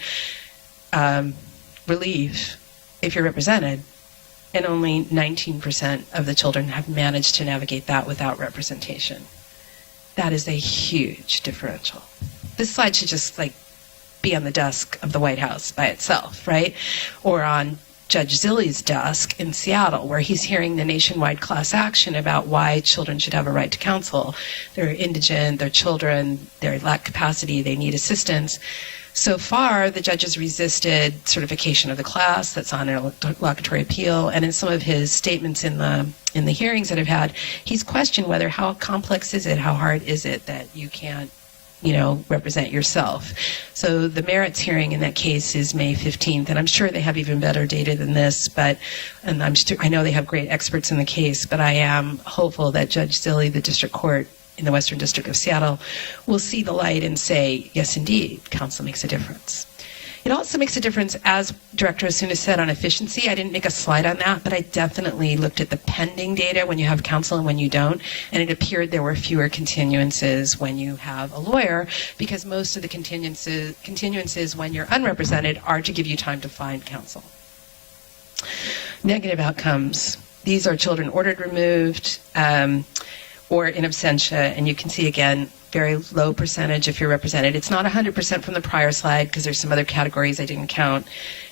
relief, if you're represented, and only 19% of the children have managed to navigate that without representation. That is a huge differential. This slide should just be on the desk of the White House by itself, right? Or on Judge Zille's desk in Seattle, where he's hearing the nationwide class action about why children should have a right to counsel. They're indigent, they're children, they lack capacity, they need assistance. So far, the judge has resisted certification of the class. That's on an interlocutory appeal. And in some of his statements in the hearings that I've had, he's questioned whether how complex is it, how hard is it that you can't represent yourself. So the merits hearing in that case is May 15th, and I'm sure they have even better data than this, and I know they have great experts in the case, but I am hopeful that Judge Zille, the district court in the Western District of Seattle, will see the light and say, yes, indeed, counsel makes a difference. It also makes a difference, as Director Osuna said, on efficiency. I didn't make a slide on that, but I definitely looked at the pending data when you have counsel and when you don't, and it appeared there were fewer continuances when you have a lawyer, because most of the continuances when you're unrepresented are to give you time to find counsel. Negative outcomes. These are children ordered removed or in absentia, and you can see again, very low percentage if you're represented. It's not 100% from the prior slide because there's some other categories I didn't count,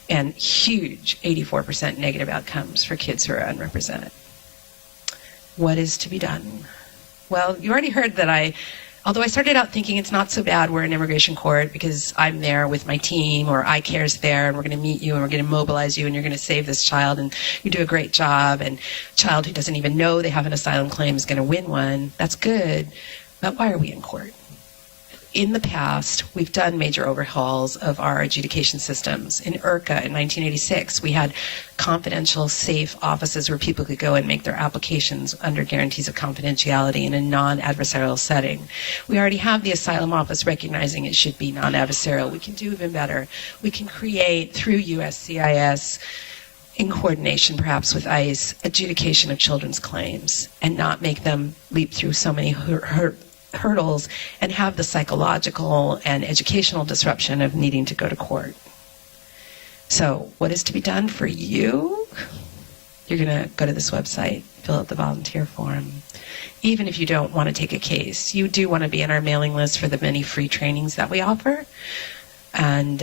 and huge 84% negative outcomes for kids who are unrepresented. What is to be done? Well, you already heard that although I started out thinking it's not so bad we're in immigration court because I'm there with my team, or iCare's there, and we're going to meet you and we're going to mobilize you and you're going to save this child and you do a great job, and a child who doesn't even know they have an asylum claim is going to win one. That's good. But why are we in court? in the past, we've done major overhauls of our adjudication systems. In IRCA in 1986, we had confidential, safe offices where people could go and make their applications under guarantees of confidentiality in a non-adversarial setting. We already have the asylum office recognizing it should be non-adversarial. We can do even better. We can create, through USCIS, in coordination perhaps with ICE, adjudication of children's claims and not make them leap through so many hurdles and have the psychological and educational disruption of needing to go to court. So what is to be done for you? You're going to go to this website, fill out the volunteer form. Even if you don't want to take a case, you do want to be in our mailing list for the many free trainings that we offer. And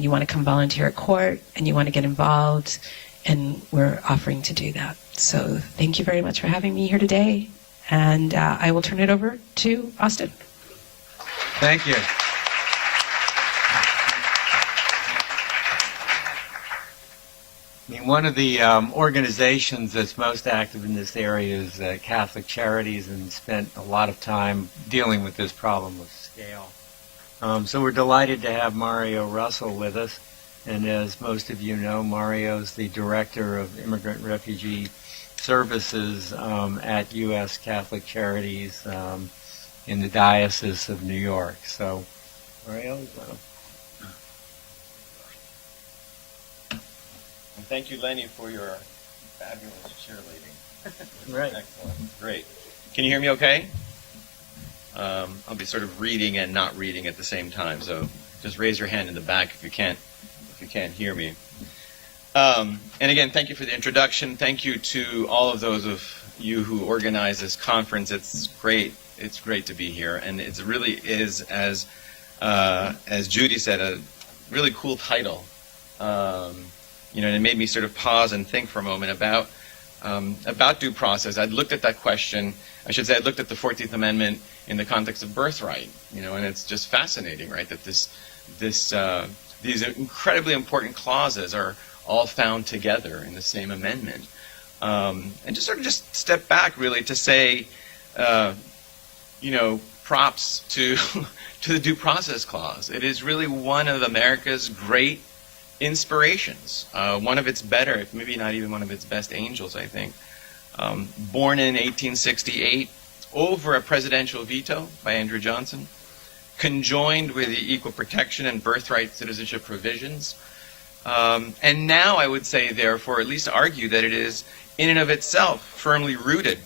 you want to come volunteer at court and you want to get involved, and we're offering to do that. So thank you very much for having me here today. And I will turn it over to Austin. Thank you. I mean, one of the organizations that's most active in this area is Catholic Charities, and spent a lot of time dealing with this problem of scale. So we're delighted to have Mario Russell with us. And as most of you know, Mario's the director of Immigrant Refugee Services at U.S. Catholic Charities in the Diocese of New York. So, Mario? And thank you, Lenny, for your fabulous cheerleading. Right. Excellent. Great. Can you hear me okay? I'll be sort of reading and not reading at the same time, so just raise your hand in the back if you can't hear me. And again, thank you for the introduction. Thank you to all of those of you who organize this conference. It's great. It's great to be here, and it really is, as Judy said, a really cool title. And it made me sort of pause and think for a moment about due process. I'd looked at that question. I should say I'd looked at the 14th Amendment in the context of birthright. And it's just fascinating, right? That these incredibly important clauses are all found together in the same amendment. And just step back really to say, props to the Due Process Clause. It is really one of America's great inspirations, one of its better, maybe not even one of its best angels, I think. Born in 1868 over a presidential veto by Andrew Johnson, conjoined with the equal protection and birthright citizenship provisions. And now I would say, therefore, at least argue that it is in and of itself firmly rooted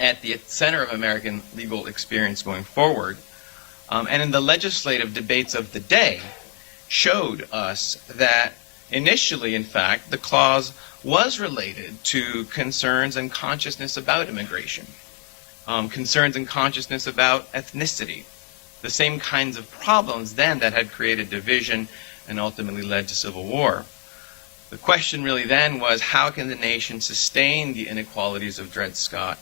at the center of American legal experience going forward. And in the legislative debates of the day, showed us that initially, in fact, the clause was related to concerns and consciousness about immigration, concerns and consciousness about ethnicity, the same kinds of problems then that had created division and ultimately led to civil war. The question really then was, how can the nation sustain the inequalities of Dred Scott,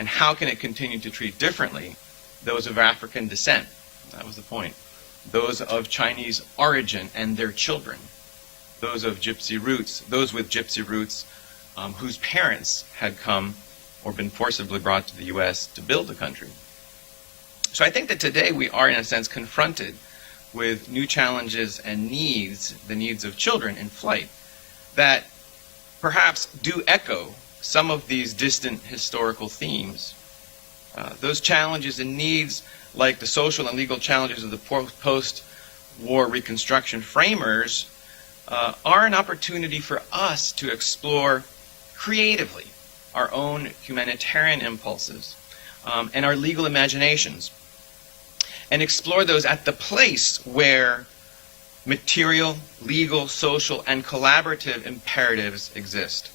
and how can it continue to treat differently those of African descent? That was the point. Those of Chinese origin and their children, those of gypsy roots, those with gypsy roots whose parents had come or been forcibly brought to the U.S. to build the country. So I think that today we are, in a sense, confronted with new challenges and needs, the needs of children in flight, that perhaps do echo some of these distant historical themes. Those challenges and needs, like the social and legal challenges of the post-war Reconstruction framers, are an opportunity for us to explore creatively our own humanitarian impulses and our legal imaginations, and explore those at the place where material, legal, social, and collaborative imperatives exist.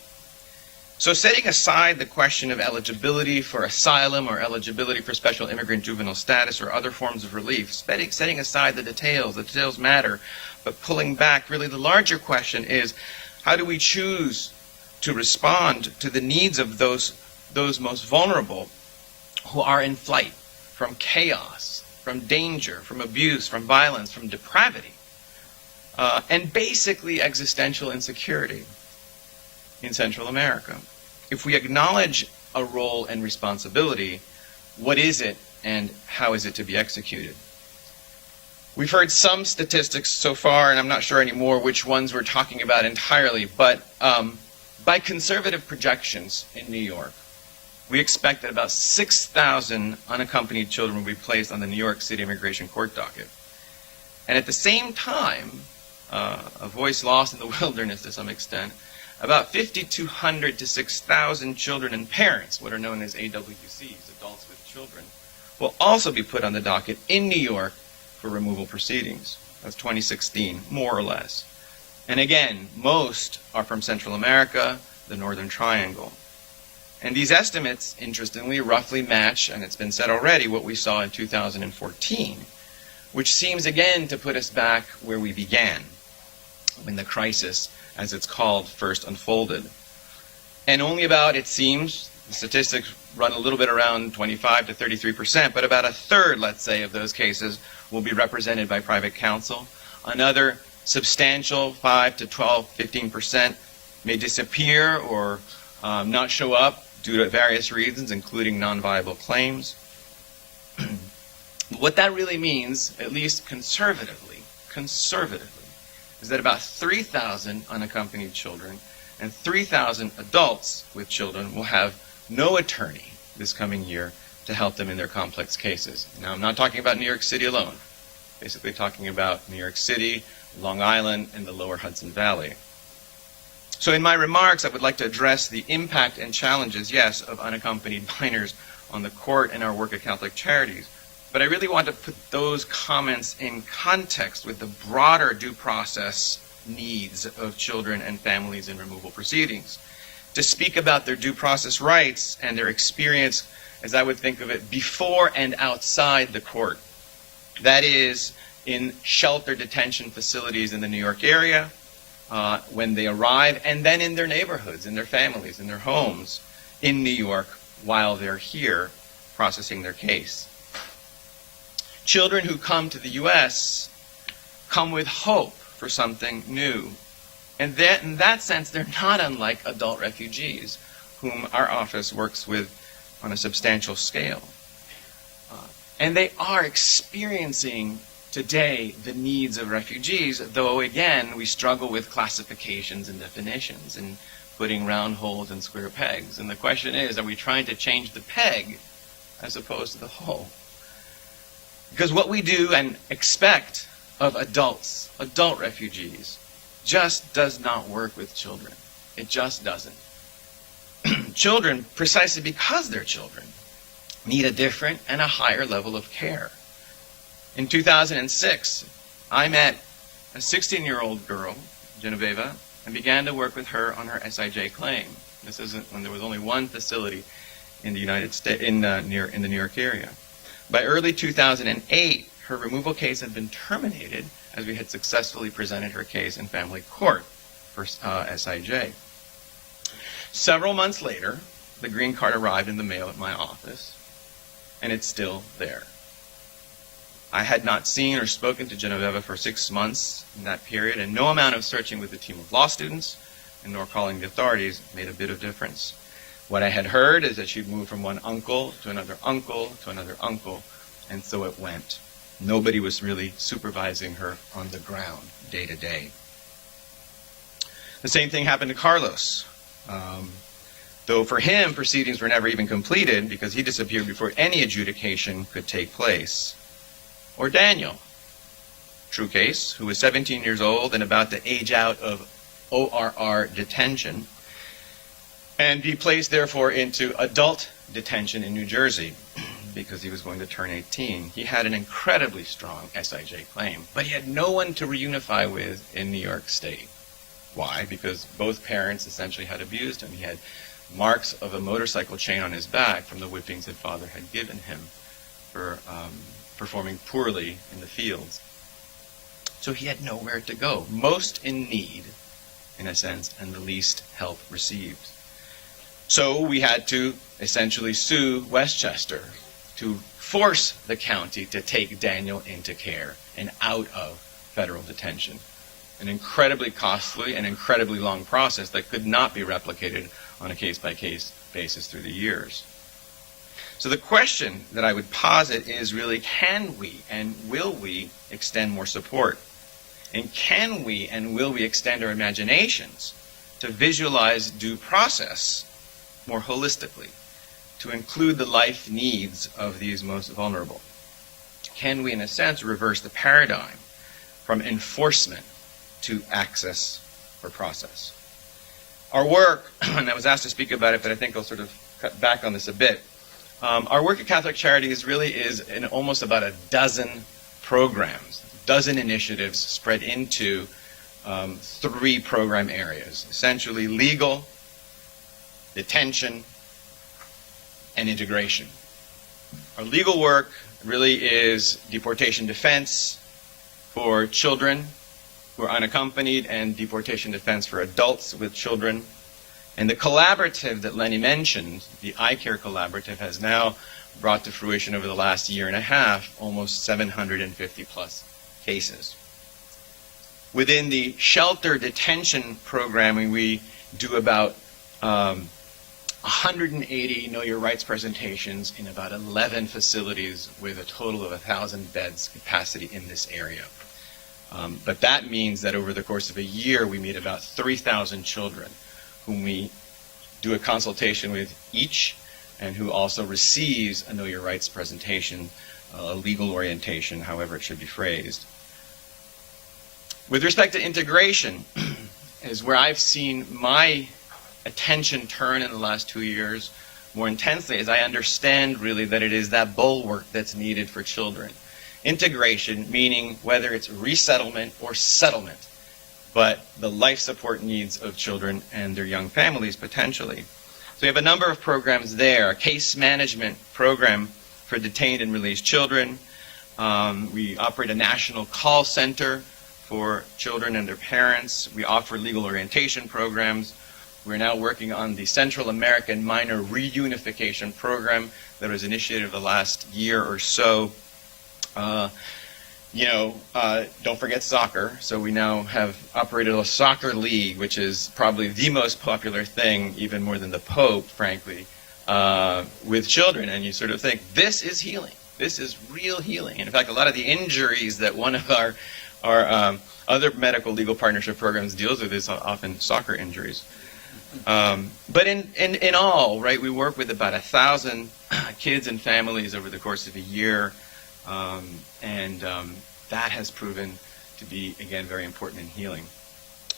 So setting aside the question of eligibility for asylum or eligibility for special immigrant juvenile status or other forms of relief, setting aside the details matter, but pulling back, really the larger question is, how do we choose to respond to the needs of those most vulnerable who are in flight from chaos, from danger, from abuse, from violence, from depravity, and basically existential insecurity in Central America? If we acknowledge a role and responsibility, what is it and how is it to be executed? We've heard some statistics so far, and I'm not sure anymore which ones we're talking about entirely, but by conservative projections in New York, we expect that about 6,000 unaccompanied children will be placed on the New York City Immigration Court docket. And at the same time, a voice lost in the wilderness to some extent, about 5,200 to 6,000 children and parents, what are known as AWCs, adults with children, will also be put on the docket in New York for removal proceedings. That's 2016, more or less. And again, most are from Central America, the Northern Triangle. And these estimates, interestingly, roughly match, and it's been said already, what we saw in 2014, which seems again to put us back where we began, when the crisis, as it's called, first unfolded. And only about, it seems, the statistics run a little bit around 25 to 33%, but about a third, let's say, of those cases will be represented by private counsel. Another substantial 5 to 12, 15% may disappear or not show up due to various reasons, including non-viable claims. What that really means, at least conservatively, is that about 3,000 unaccompanied children and 3,000 adults with children will have no attorney this coming year to help them in their complex cases. Now, I'm not talking about New York City alone. Basically talking about New York City, Long Island, and the lower Hudson Valley. So in my remarks, I would like to address the impact and challenges, yes, of unaccompanied minors on the court and our work at Catholic Charities. But I really want to put those comments in context with the broader due process needs of children and families in removal proceedings. To speak about their due process rights and their experience, as I would think of it, before and outside the court. That is, in shelter detention facilities in the New York area, when they arrive, and then in their neighborhoods, in their families, in their homes, in New York, while they're here processing their case. Children who come to the U.S. come with hope for something new. And that, in that sense, they're not unlike adult refugees, whom our office works with on a substantial scale. And they are experiencing today the needs of refugees, though, again, we struggle with classifications and definitions and putting round holes in square pegs. And the question is, are we trying to change the peg as opposed to the hole? Because what we do and expect of adults, adult refugees, just does not work with children. It just doesn't. Children, precisely because they're children, need a different and a higher level of care. In 2006, I met a 16-year-old girl, Genoveva, and began to work with her on her SIJ claim. This isn't when there was only one facility in the United States, in the New York area. By early 2008, her removal case had been terminated as we had successfully presented her case in family court for SIJ. Several months later, the green card arrived in the mail at my office, and it's still there. I had not seen or spoken to Genoveva for 6 months in that period, and no amount of searching with a team of law students and nor calling the authorities made a bit of difference. What I had heard is that she'd moved from one uncle to another uncle to another uncle, and so it went. Nobody was really supervising her on the ground day to day. The same thing happened to Carlos. Though for him, proceedings were never even completed because he disappeared before any adjudication could take place. Or Daniel, true case, who was 17 years old and about to age out of ORR detention and be placed, therefore, into adult detention in New Jersey because he was going to turn 18. He had an incredibly strong SIJ claim, but he had no one to reunify with in New York State. Why? Because both parents essentially had abused him. He had marks of a motorcycle chain on his back from the whippings his father had given him for performing poorly in the fields. So he had nowhere to go, most in need, in a sense, and the least help received. So we had to essentially sue Westchester to force the county to take Daniel into care and out of federal detention. An incredibly costly and incredibly long process that could not be replicated on a case-by-case basis through the years. So the question that I would posit is really, can we and will we extend more support? And can we and will we extend our imaginations to visualize due process more holistically, to include the life needs of these most vulnerable? Can we, in a sense, reverse the paradigm from enforcement to access or process? Our work, and I was asked to speak about it, but I think I'll sort of cut back on this a bit. Our work at Catholic Charities really is in almost about a dozen programs, a dozen initiatives spread into 3 program areas, essentially legal, detention, and integration. Our legal work really is deportation defense for children who are unaccompanied and deportation defense for adults with children. And the collaborative that Lenni mentioned, the iCare collaborative, has now brought to fruition over the last year and a half almost 750 plus cases. Within the shelter detention programming, we do about 180 Know Your Rights presentations in about 11 facilities with a total of 1,000 beds capacity in this area. But that means that over the course of a year, we meet about 3,000 children whom we do a consultation with each, and who also receives a Know Your Rights presentation, a legal orientation, however it should be phrased. With respect to integration, is where I've seen my attention turn in the last 2 years more intensely, as I understand really that it is that bulwark that's needed for children. Integration, meaning whether it's resettlement or settlement, but the life support needs of children and their young families potentially. So we have a number of programs there, a case management program for detained and released children. We operate a national call center for children and their parents. We offer legal orientation programs. We're now working on the Central American Minor Reunification Program that was initiated the last year or so. Don't forget soccer. So we now have operated a soccer league, which is probably the most popular thing, even more than the Pope, frankly, with children. And you sort of think, this is healing. This is real healing. And in fact, a lot of the injuries that one of our other medical legal partnership programs deals with is often soccer injuries. But in all, right, we work with about 1,000 kids and families over the course of a year. That has proven to be, again, very important in healing.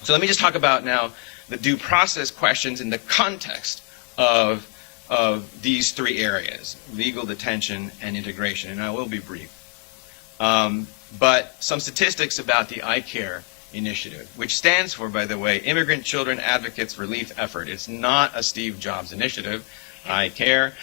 So let me just talk about now the due process questions in the context of these 3 areas, legal, detention, and integration, and I will be brief. But some statistics about the iCare initiative, which stands for, by the way, Immigrant Children Advocates Relief Effort. It's not a Steve Jobs initiative, iCare,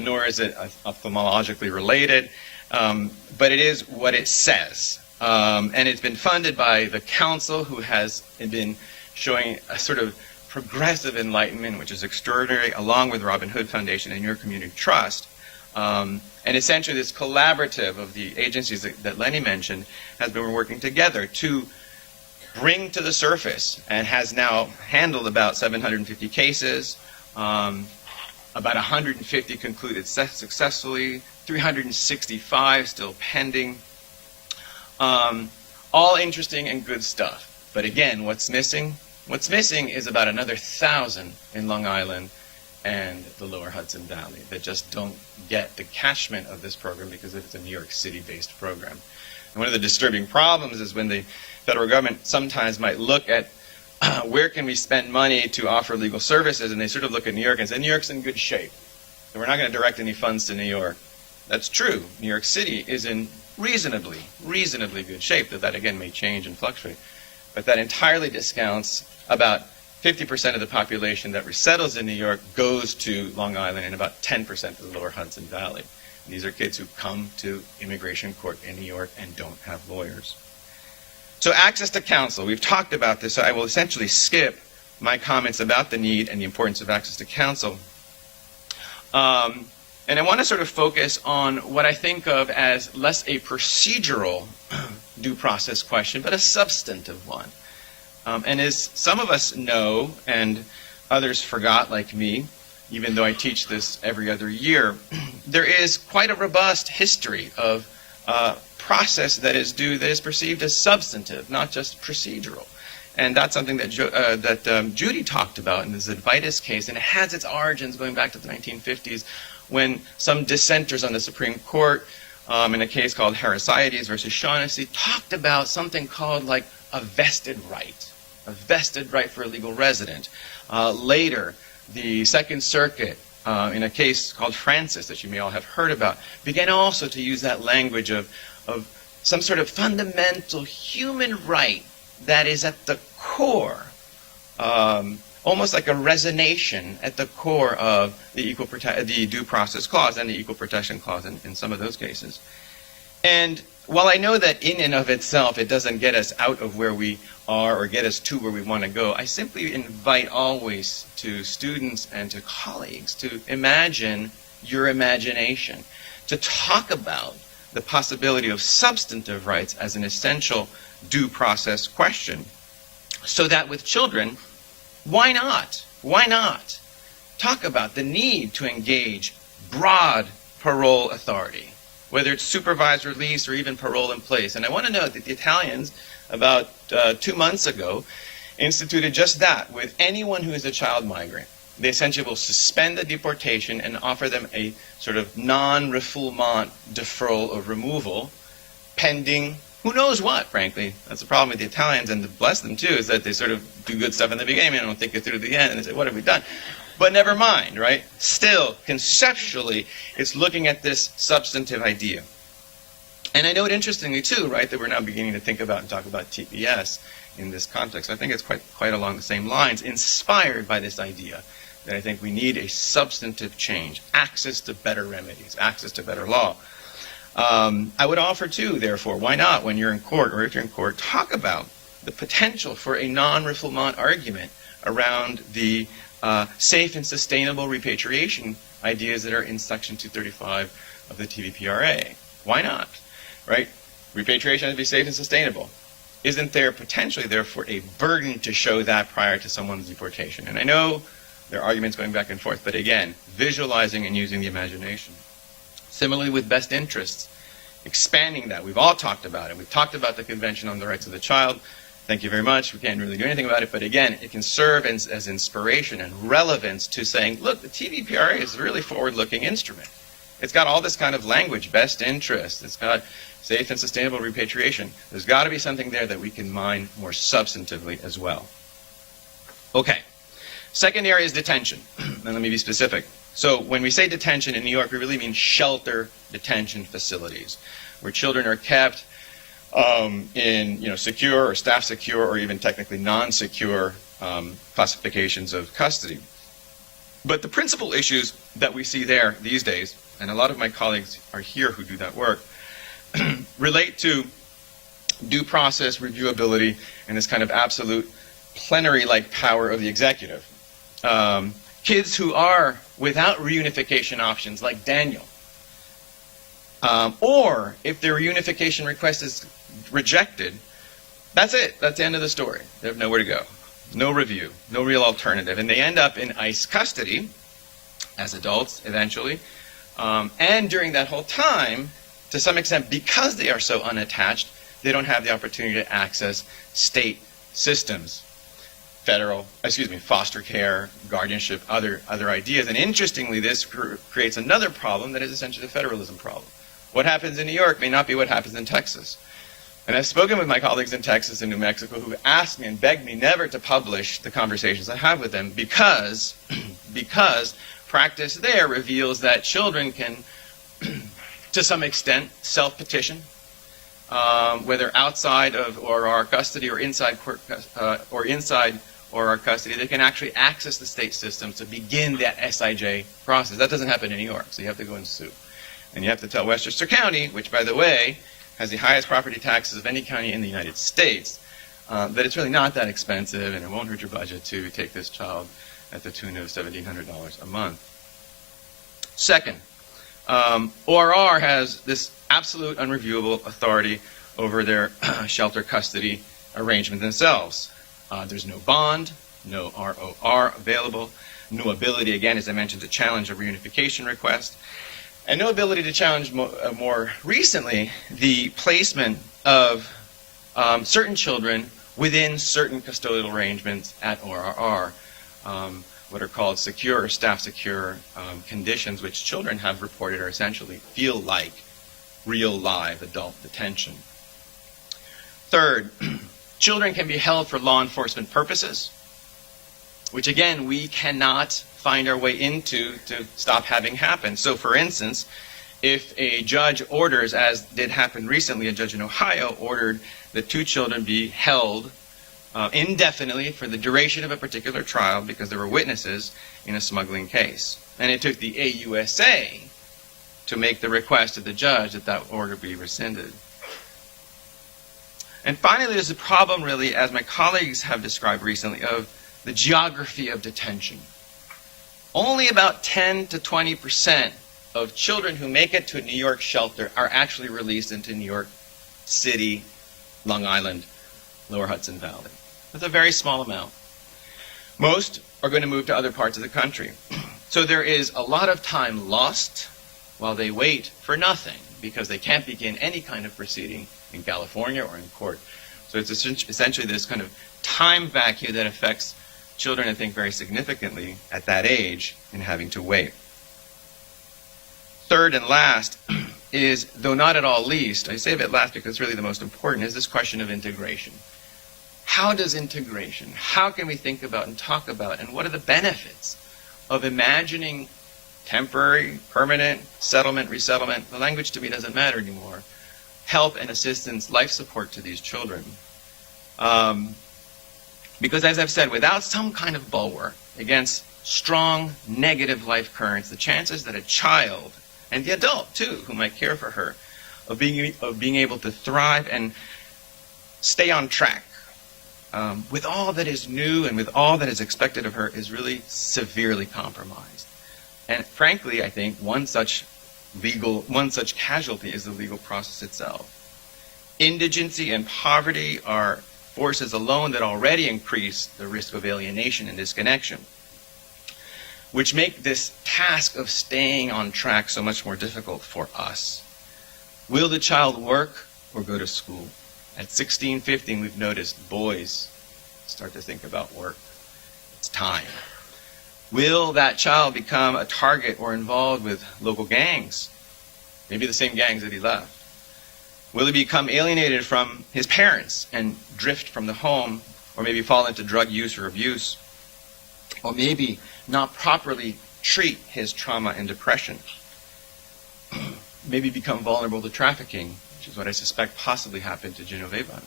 nor is it ophthalmologically related. But it is what it says. And it's been funded by the council, who has been showing a sort of progressive enlightenment, which is extraordinary, along with Robin Hood Foundation and Your Community Trust. And essentially this collaborative of the agencies that Lenni mentioned has been working together to bring to the surface, and has now handled about 750 cases, about 150 concluded successfully, 365 still pending. All interesting and good stuff. But again, what's missing? What's missing is about another 1,000 in Long Island and the lower Hudson Valley that just don't get the catchment of this program because it's a New York City-based program. And one of the disturbing problems is when the federal government sometimes might look at where can we spend money to offer legal services, and they sort of look at New York and say, New York's in good shape, so we're not going to direct any funds to New York. That's true. New York City is in reasonably good shape, though that again may change and fluctuate. But that entirely discounts about 50% of the population that resettles in New York goes to Long Island, and about 10% to the lower Hudson Valley. And these are kids who come to immigration court in New York and don't have lawyers. So access to counsel, we've talked about this, so I will essentially skip my comments about the need and the importance of access to counsel. And I want to sort of focus on what I think of as less a procedural due process question, but a substantive one. And as some of us know, and others forgot like me, even though I teach this every other year, there is quite a robust history of process that is perceived as substantive, not just procedural. And that's something that Judy talked about in the Zydvitas case, and it has its origins going back to the 1950s when some dissenters on the Supreme Court in a case called Charities versus Shaughnessy talked about something called like a vested right for a legal resident. Later, the Second Circuit, in a case called Francis that you may all have heard about, began also to use that language of some sort of fundamental human right that is at the core, almost like a resonation at the core of the Due Process Clause and the Equal Protection Clause in some of those cases. And while I know that in and of itself it doesn't get us out of where we are or get us to where we want to go, I simply invite always to students and to colleagues to imagine your imagination, to talk about the possibility of substantive rights as an essential due process question. So that with children, why not? Why not talk about the need to engage broad parole authority, whether it's supervised release or even parole in place? And I want to note that the Italians, about 2 months ago, instituted just that with anyone who is a child migrant. They essentially will suspend the deportation and offer them a sort of non-refoulement deferral of removal, pending who knows what, frankly. That's the problem with the Italians, and to bless them too, is that they sort of do good stuff in the beginning and don't think it through to the end, and they say, what have we done? But never mind, right? Still, conceptually, it's looking at this substantive idea. And I note interestingly too, right, that we're now beginning to think about and talk about TPS in this context. I think it's quite along the same lines, inspired by this idea that I think we need a substantive change, access to better remedies, access to better law. I would offer too, therefore, why not, when you're in court or if you're in court, talk about the potential for a non-refoulement argument around the safe and sustainable repatriation ideas that are in Section 235 of the TVPRA. Why not, right? Repatriation has to be safe and sustainable. Isn't there potentially, therefore, a burden to show that prior to someone's deportation? And I know there are arguments going back and forth, but again, visualizing and using the imagination. Similarly with best interests, expanding that. We've all talked about it. We've talked about the Convention on the Rights of the Child. Thank you very much. We can't really do anything about it, but again, it can serve as inspiration and relevance to saying, look, the TVPRA is a really forward-looking instrument. It's got all this kind of language, best interest. It's got safe and sustainable repatriation. There's got to be something there that we can mine more substantively as well. Okay. Second area is detention. And let me be specific. So when we say detention in New York, we really mean shelter detention facilities, where children are kept in secure or staff secure or even technically non-secure classifications of custody. But the principal issues that we see there these days, and a lot of my colleagues are here who do that work, relate to due process reviewability and this kind of absolute plenary-like power of the executive. Kids who are without reunification options, like Daniel, or if their reunification request is rejected, that's it. That's the end of the story. They have nowhere to go. No review, no real alternative. And they end up in ICE custody as adults eventually. And during that whole time, to some extent, because they are so unattached, they don't have the opportunity to access state systems. Foster care, guardianship, other ideas. And interestingly, this creates another problem that is essentially a federalism problem. What happens in New York may not be what happens in Texas. And I've spoken with my colleagues in Texas and New Mexico who asked me and begged me never to publish the conversations I have with them because practice there reveals that children can, to some extent, self-petition, whether outside of or our custody or inside or our custody. They can actually access the state system to begin that SIJ process. That doesn't happen in New York, so you have to go and sue. And you have to tell Westchester County, which, by the way, has the highest property taxes of any county in the United States, that it's really not that expensive and it won't hurt your budget to take this child at the tune of $1,700 a month. Second, ORR has this absolute unreviewable authority over their shelter custody arrangement themselves. There's no bond, no ROR available. no ability, again, as I mentioned, to challenge a reunification request, and no ability to challenge more recently the placement of certain children within certain custodial arrangements at ORR, what are called secure or staff secure conditions, which children have reported are essentially feel like real live adult detention. Third, children can be held for law enforcement purposes, which again we cannot find our way into to stop having happen. So for instance, if a judge orders, as did happen recently, a judge in Ohio ordered that 2 children be held indefinitely for the duration of a particular trial because there were witnesses in a smuggling case. And it took the AUSA to make the request to the judge that that order be rescinded. And finally, there's a problem really, as my colleagues have described recently, of the geography of detention. Only about 10 to 20% of children who make it to a New York shelter are actually released into New York City, Long Island, Lower Hudson Valley. That's a very small amount. Most are going to move to other parts of the country. So there is a lot of time lost while they wait for nothing because they can't begin any kind of proceeding in California or in court. So it's essentially this kind of time vacuum that affects children, I think, very significantly at that age in having to wait. Third and last is, though not at all least, I save it last because it's really the most important, is this question of integration. How does integration, how can we think about and talk about, and what are the benefits of imagining temporary, permanent, settlement, resettlement, the language to me doesn't matter anymore, help and assistance, life support to these children? Because as I've said, without some kind of bulwark against strong negative life currents, the chances that a child, and the adult too, who might care for her, of being able to thrive and stay on track with all that is new and with all that is expected of her is really severely compromised. And frankly, I think one such casualty is the legal process itself. Indigency and poverty are forces alone that already increase the risk of alienation and disconnection, which make this task of staying on track so much more difficult for us. Will the child work or go to school? At 16, 15, we've noticed boys start to think about work. It's time. Will that child become a target or involved with local gangs? Maybe the same gangs that he left. Will he become alienated from his parents and drift from the home, or maybe fall into drug use or abuse? Or maybe not properly treat his trauma and depression? Maybe become vulnerable to trafficking, which is what I suspect possibly happened to Genoveva.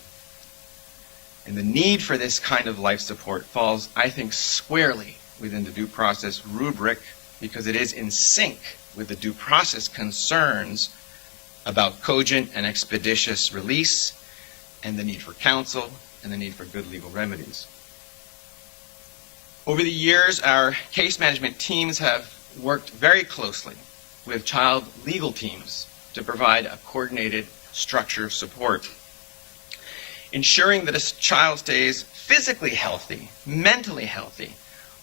And the need for this kind of life support falls, I think, squarely within the due process rubric because it is in sync with the due process concerns about cogent and expeditious release and the need for counsel and the need for good legal remedies. Over the years, our case management teams have worked very closely with child legal teams to provide a coordinated structure of support. Ensuring that a child stays physically healthy, mentally healthy,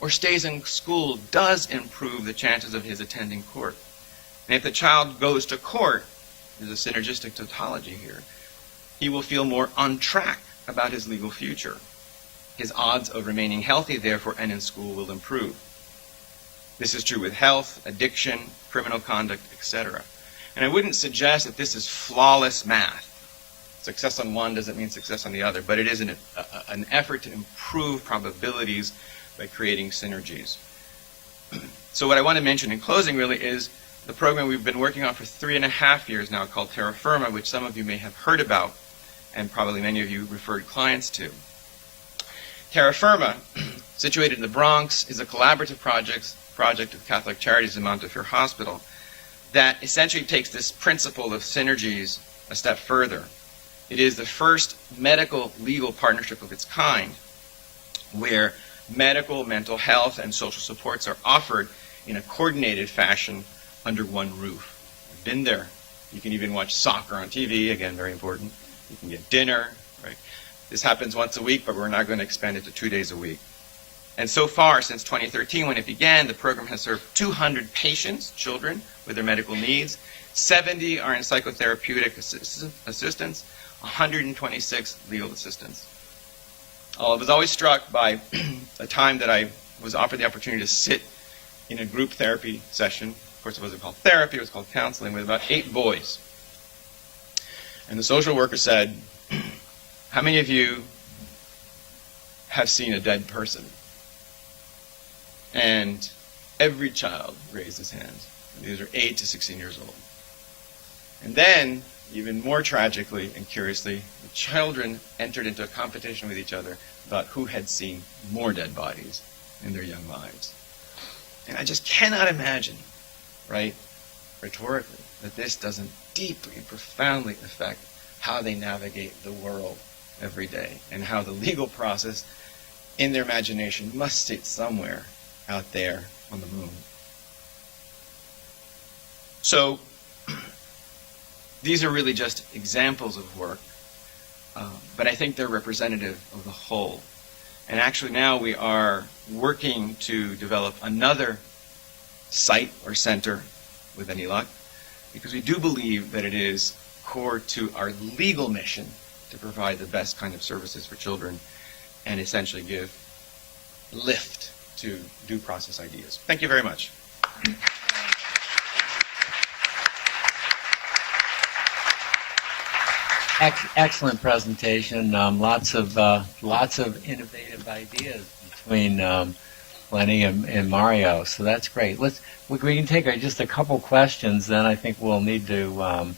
or stays in school does improve the chances of his attending court. And if the child goes to court, there's a synergistic tautology here, he will feel more on track about his legal future. His odds of remaining healthy, therefore, and in school will improve. This is true with health, addiction, criminal conduct, etc. And I wouldn't suggest that this is flawless math. Success on one doesn't mean success on the other, but it is an effort to improve probabilities by creating synergies. So what I want to mention in closing really is the program we've been working on for 3.5 years now called Terra Firma, which some of you may have heard about and probably many of you referred clients to. Terra Firma, situated in the Bronx, is a collaborative project of Catholic Charities in Montefiore Hospital that essentially takes this principle of synergies a step further. It is the first medical legal partnership of its kind where medical, mental health, and social supports are offered in a coordinated fashion under one roof. I've been there. You can even watch soccer on TV, again, very important. You can get dinner, right? This happens once a week, but we're now going to expand it to 2 days a week. And so far, since 2013, when it began, the program has served 200 patients, children, with their medical needs. 70 are in psychotherapeutic assistance, 126 legal assistance. I was always struck by a time that I was offered the opportunity to sit in a group therapy session. Of course, it wasn't called therapy, it was called counseling, with about 8 boys. And the social worker said, how many of you have seen a dead person? And every child raised his hand. These are 8 to 16 years old. And then, even more tragically and curiously, the children entered into a competition with each other about who had seen more dead bodies in their young lives. And I just cannot imagine, right, rhetorically, that this doesn't deeply and profoundly affect how they navigate the world every day, and how the legal process in their imagination must sit somewhere out there on the moon. So, these are really just examples of work, but I think they're representative of the whole. And actually now we are working to develop another site or center, with any luck, because we do believe that it is core to our legal mission to provide the best kind of services for children and essentially give lift to due process ideas. Thank you very much. Excellent presentation. Lots of innovative ideas between Lenny and Mario. So that's great. We can take just a couple questions. Then I think we'll need to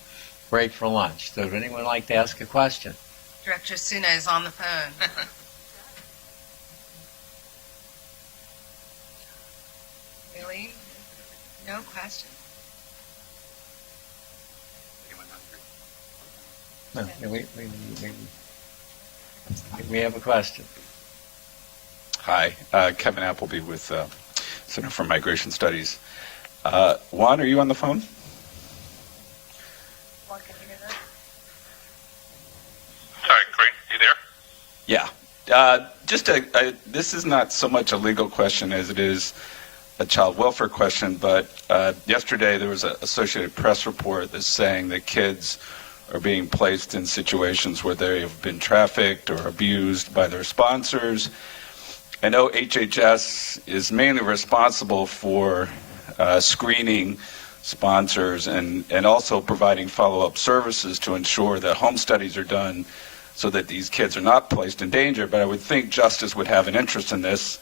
break for lunch. So would anyone like to ask a question? Director Osuna is on the phone. Really? No question. No, we have a question. Hi, Kevin Appleby with Center for Migration Studies. Juan, are you on the phone? Juan, can you hear that? Sorry, Craig, you there? Yeah. This is not so much a legal question as it is a child welfare question, but yesterday there was an Associated Press report that's saying that kids are being placed in situations where they have been trafficked or abused by their sponsors. I know HHS is mainly responsible for screening sponsors and also providing follow-up services to ensure that home studies are done so that these kids are not placed in danger. But I would think justice would have an interest in this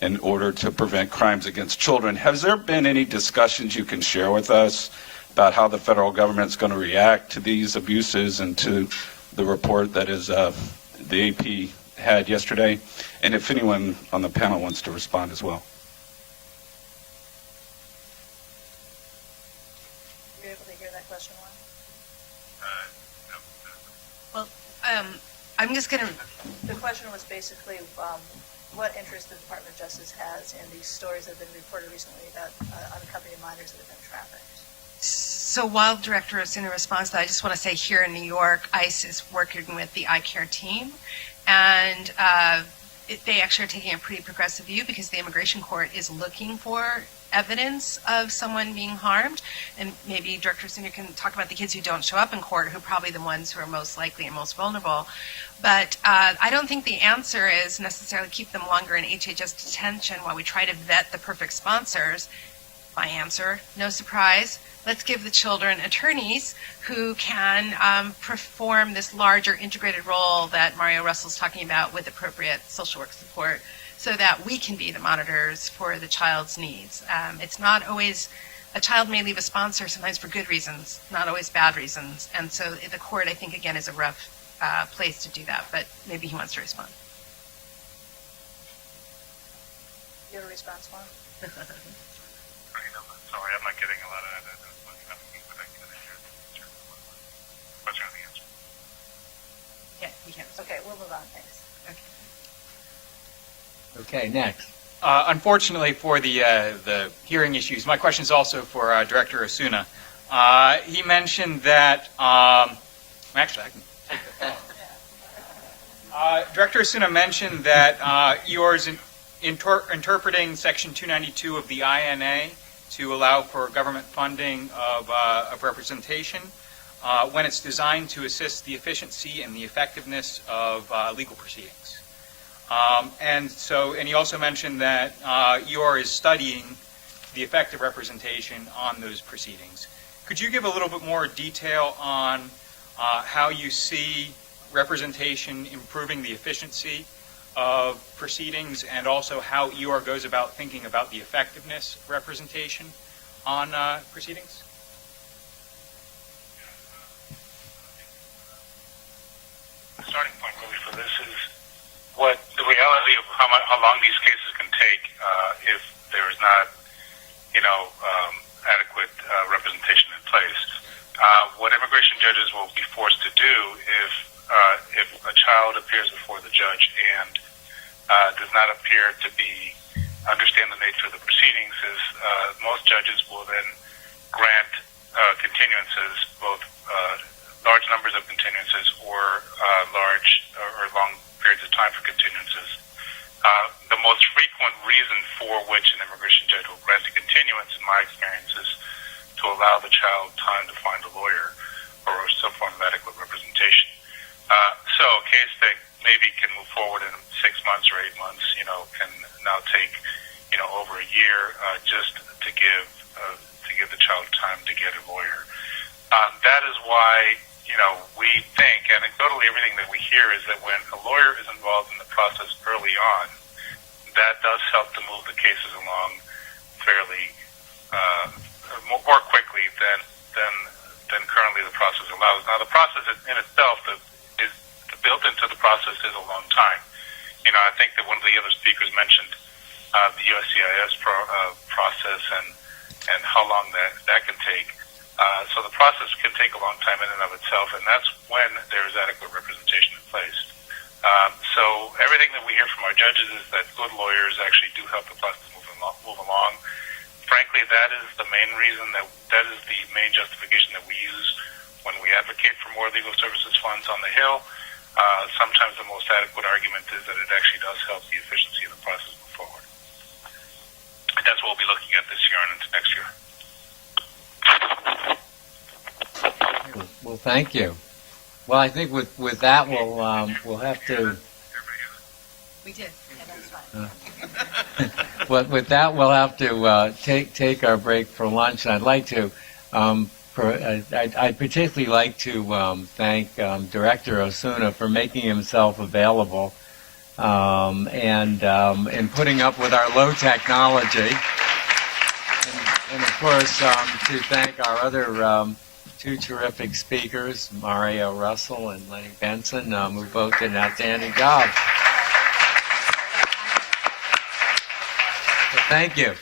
in order to prevent crimes against children. Has there been any discussions you can share with us about how the federal government is going to react to these abuses and to the report that is the AP had yesterday? And if anyone on the panel wants to respond as well. Were you able to hear that question, Juan? No. Well, I'm just going to... The question was basically what interest the Department of Justice has in these stories that have been reported recently about unaccompanied minors that have been trafficked. So while Director Osuna responds to that, I just want to say here in New York, ICE is working with the iCare team, and they actually are taking a pretty progressive view because the immigration court is looking for evidence of someone being harmed. And maybe Director Osuna can talk about the kids who don't show up in court, who are probably the ones who are most likely and most vulnerable. But I don't think the answer is necessarily keep them longer in HHS detention while we try to vet the perfect sponsors. My answer, no surprise, let's give the children attorneys who can perform this larger integrated role that Mario Russell's talking about with appropriate social work support so that we can be the monitors for the child's needs. It's not always, a child may leave a sponsor sometimes for good reasons, not always bad reasons. And so the court, I think, again, is a rough place to do that, but maybe he wants to respond. You have a response, Juan? Sorry, I'm not getting a lot of that. Question on the answer. Yeah, you can. Okay, we'll move on, thanks. Okay, next. Unfortunately for the hearing issues, my question is also for Director Osuna. He mentioned that, actually I can take the phone. Director Osuna mentioned that interpreting Section 292 of the INA to allow for government funding of representation when it's designed to assist the efficiency and the effectiveness of legal proceedings. And he also mentioned that EOR is studying the effect of representation on those proceedings. Could you give a little bit more detail on how you see representation improving the efficiency of proceedings, and also how EOR goes about thinking about the effectiveness of representation on proceedings? The starting point really for this is what the reality of how long these cases can take if there is not, adequate representation in place. What immigration judges will be forced to do if a child appears before the judge and does not appear to understand the nature of the proceedings is most judges will then grant continuances, both large numbers of continuances or long periods of time for continuances. The most frequent reason for which an immigration judge will grant a continuance, in my experience, is to allow the child time to find a lawyer or some form of adequate representation. So a case that maybe can move forward in 6 months or 8 months, can now take, over a year just to give the child time to get a lawyer. That is why, we think, anecdotally, everything that we hear is that when a lawyer is involved in the process early on, that does help to move the cases along fairly more quickly than currently the process allows. Now, the process in itself is built into the process is a long time. I think that one of the other speakers mentioned the USCIS process and how long that can take. So the process can take a long time in and of itself, and that's when there is adequate representation in place. So everything that we hear from our judges is that good lawyers actually do help the process move along. Frankly, that is the main reason that is the main justification that we use when we advocate for more legal services funds on the Hill. Sometimes the most adequate argument is that it actually does help the efficiency of the process move forward. And that's what we'll be looking at this year and into next year. Well, thank you. Well, I think with that we'll have to. We did. Well, with that we'll have to take our break for lunch. And I'd like to. I'd particularly like to thank Director Osuna for making himself available and putting up with our low technology. And of course, to thank our other two terrific speakers, Mario Russell and Lenni Benson, who both did an outstanding job. So thank you.